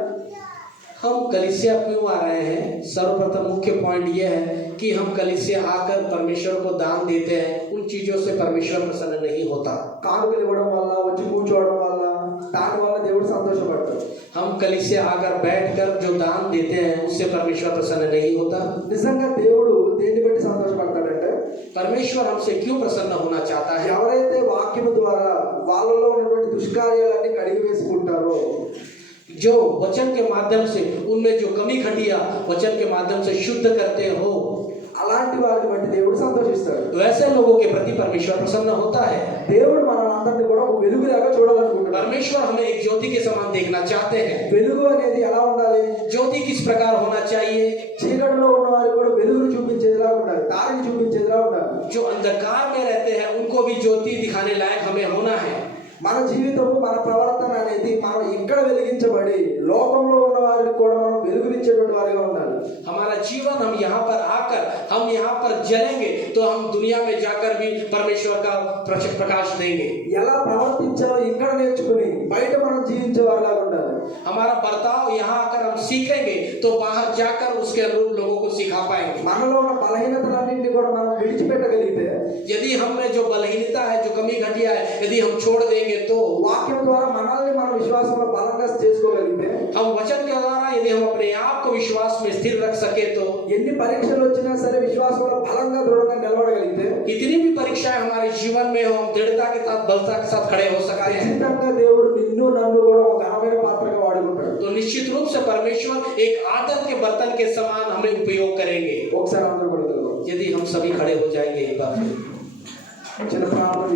हम कलीसिया क्यों आ रहे हैं? सर्वप्रथम मुख्य पॉइंट यह है कि हम कलीसिया आकर परमेश्वर को दान देते हैं, उन चीजों से परमेश्वर प्रसन्न नहीं होता। కానుకలు ఇవ్వడం వల్ల వచ్చి కూర్చోవడం వల్ల దాని వల్ల దేవుడు సంతోషపడతాడు. हम कलीसिया आकर बैठकर जो दान देते हैं उससे परमेश्वर प्रसन्न नहीं होता। నిజంగా దేవుడు దేన్ని బట్టి సంతోషపడతాడంటే परमेश्वर हमसे क्यों प्रसन्न होना चाहता है? ఎవరైతే వాక్యం ద్వారా వాళ్ళలో ఉన్నటువంటి దుష్కార్యాలన్నీ కడిగి వేసుకుంటారో, जो वचन के माध्यम से उनमें जो कमी घटिया वचन के माध्यम से शुद्ध करते हो, అలాంటి వారిని బట్టి దేవుడు సంతోషిస్తాడు. तो ऐसे लोगों के प्रति परमेश्वर प्रसन्न होता है। దేవుడు మనందరినీ కూడా ఒక వెలుగులాగా చూడాలనుకుంటున్నాడు. परमेश्वर हमें एक ज्योति के समान देखना चाहते हैं। వెలుగు అనేది ఎలా ఉండాలి? ज्योति किस प्रकार होना चाहिए? చీకటిలో ఉన్న వారికి కూడా వెలుగును చూపించేదిలా ఉండాలి, దారిని చూపించేదిలా ఉండాలి. जो अंधकार में रहते हैं उनको भी ज्योति दिखाने लायक हमें होना है। మన జీవితము మన ప్రవర్తన అనేది మనం ఇక్కడ వెలిగించబడి లోకంలో ఉన్న వారికి కూడా మనం వెలుగునిచ్చేటువంటి వారిగా ఉండాలి. हमारा जीवन हम यहाँ पर आकर हम यहाँ पर जलेंगे तो हम दुनिया में जाकर भी परमेश्वर का प्रकाश देंगे। ఎలా ప్రవర్తించాలో ఇక్కడ నేర్చుకుని బయట మనం జీవించే వారిలాగా ఉండాలి. हमारा बर्ताव यहाँ आकर हम सीखेंगे तो बाहर जाकर उसके अनुरूप लोगों को सिखा पाएंगे। మనలో ఉన్న బలహీనతలన్నింటినీ కూడా మనం విడిచిపెట్టగలిగితే, यदि हमें जो बलहीनता है जो कमी घटिया है यदि हम छोड़ देंगे तो వాక్యం ద్వారా మనల్ని మన విశ్వాసంలో బలంగా చేసుకోగలిగితే, हम वचन के द्वारा यदि हम अपने आप को विश्वास में स्थिर रख सके तो ఎన్ని పరీక్షలు వచ్చినా సరే విశ్వాసంలో బలంగా దృఢంగా నిలబడగలిగితే कितनी भी परीक्षाएं हमारे जीवन में हो हम दृढ़ता के साथ बलता के साथ खड़े हो सकते हैं। ఖచ్చితంగా దేవుడు నిన్ను నన్ను కూడా ఒక ఘనమైన పాత్రగా వాడుకుంటాడు. तो निश्चित रूप से परमेश्वर एक आदर के बर्तन के समान हमें उपयोग करेंगे ఒకసారి అందరూ కూడా తెలుగు यदि हम सभी खड़े हो जाएंगे एक बार। చిన్న ప్రార్థన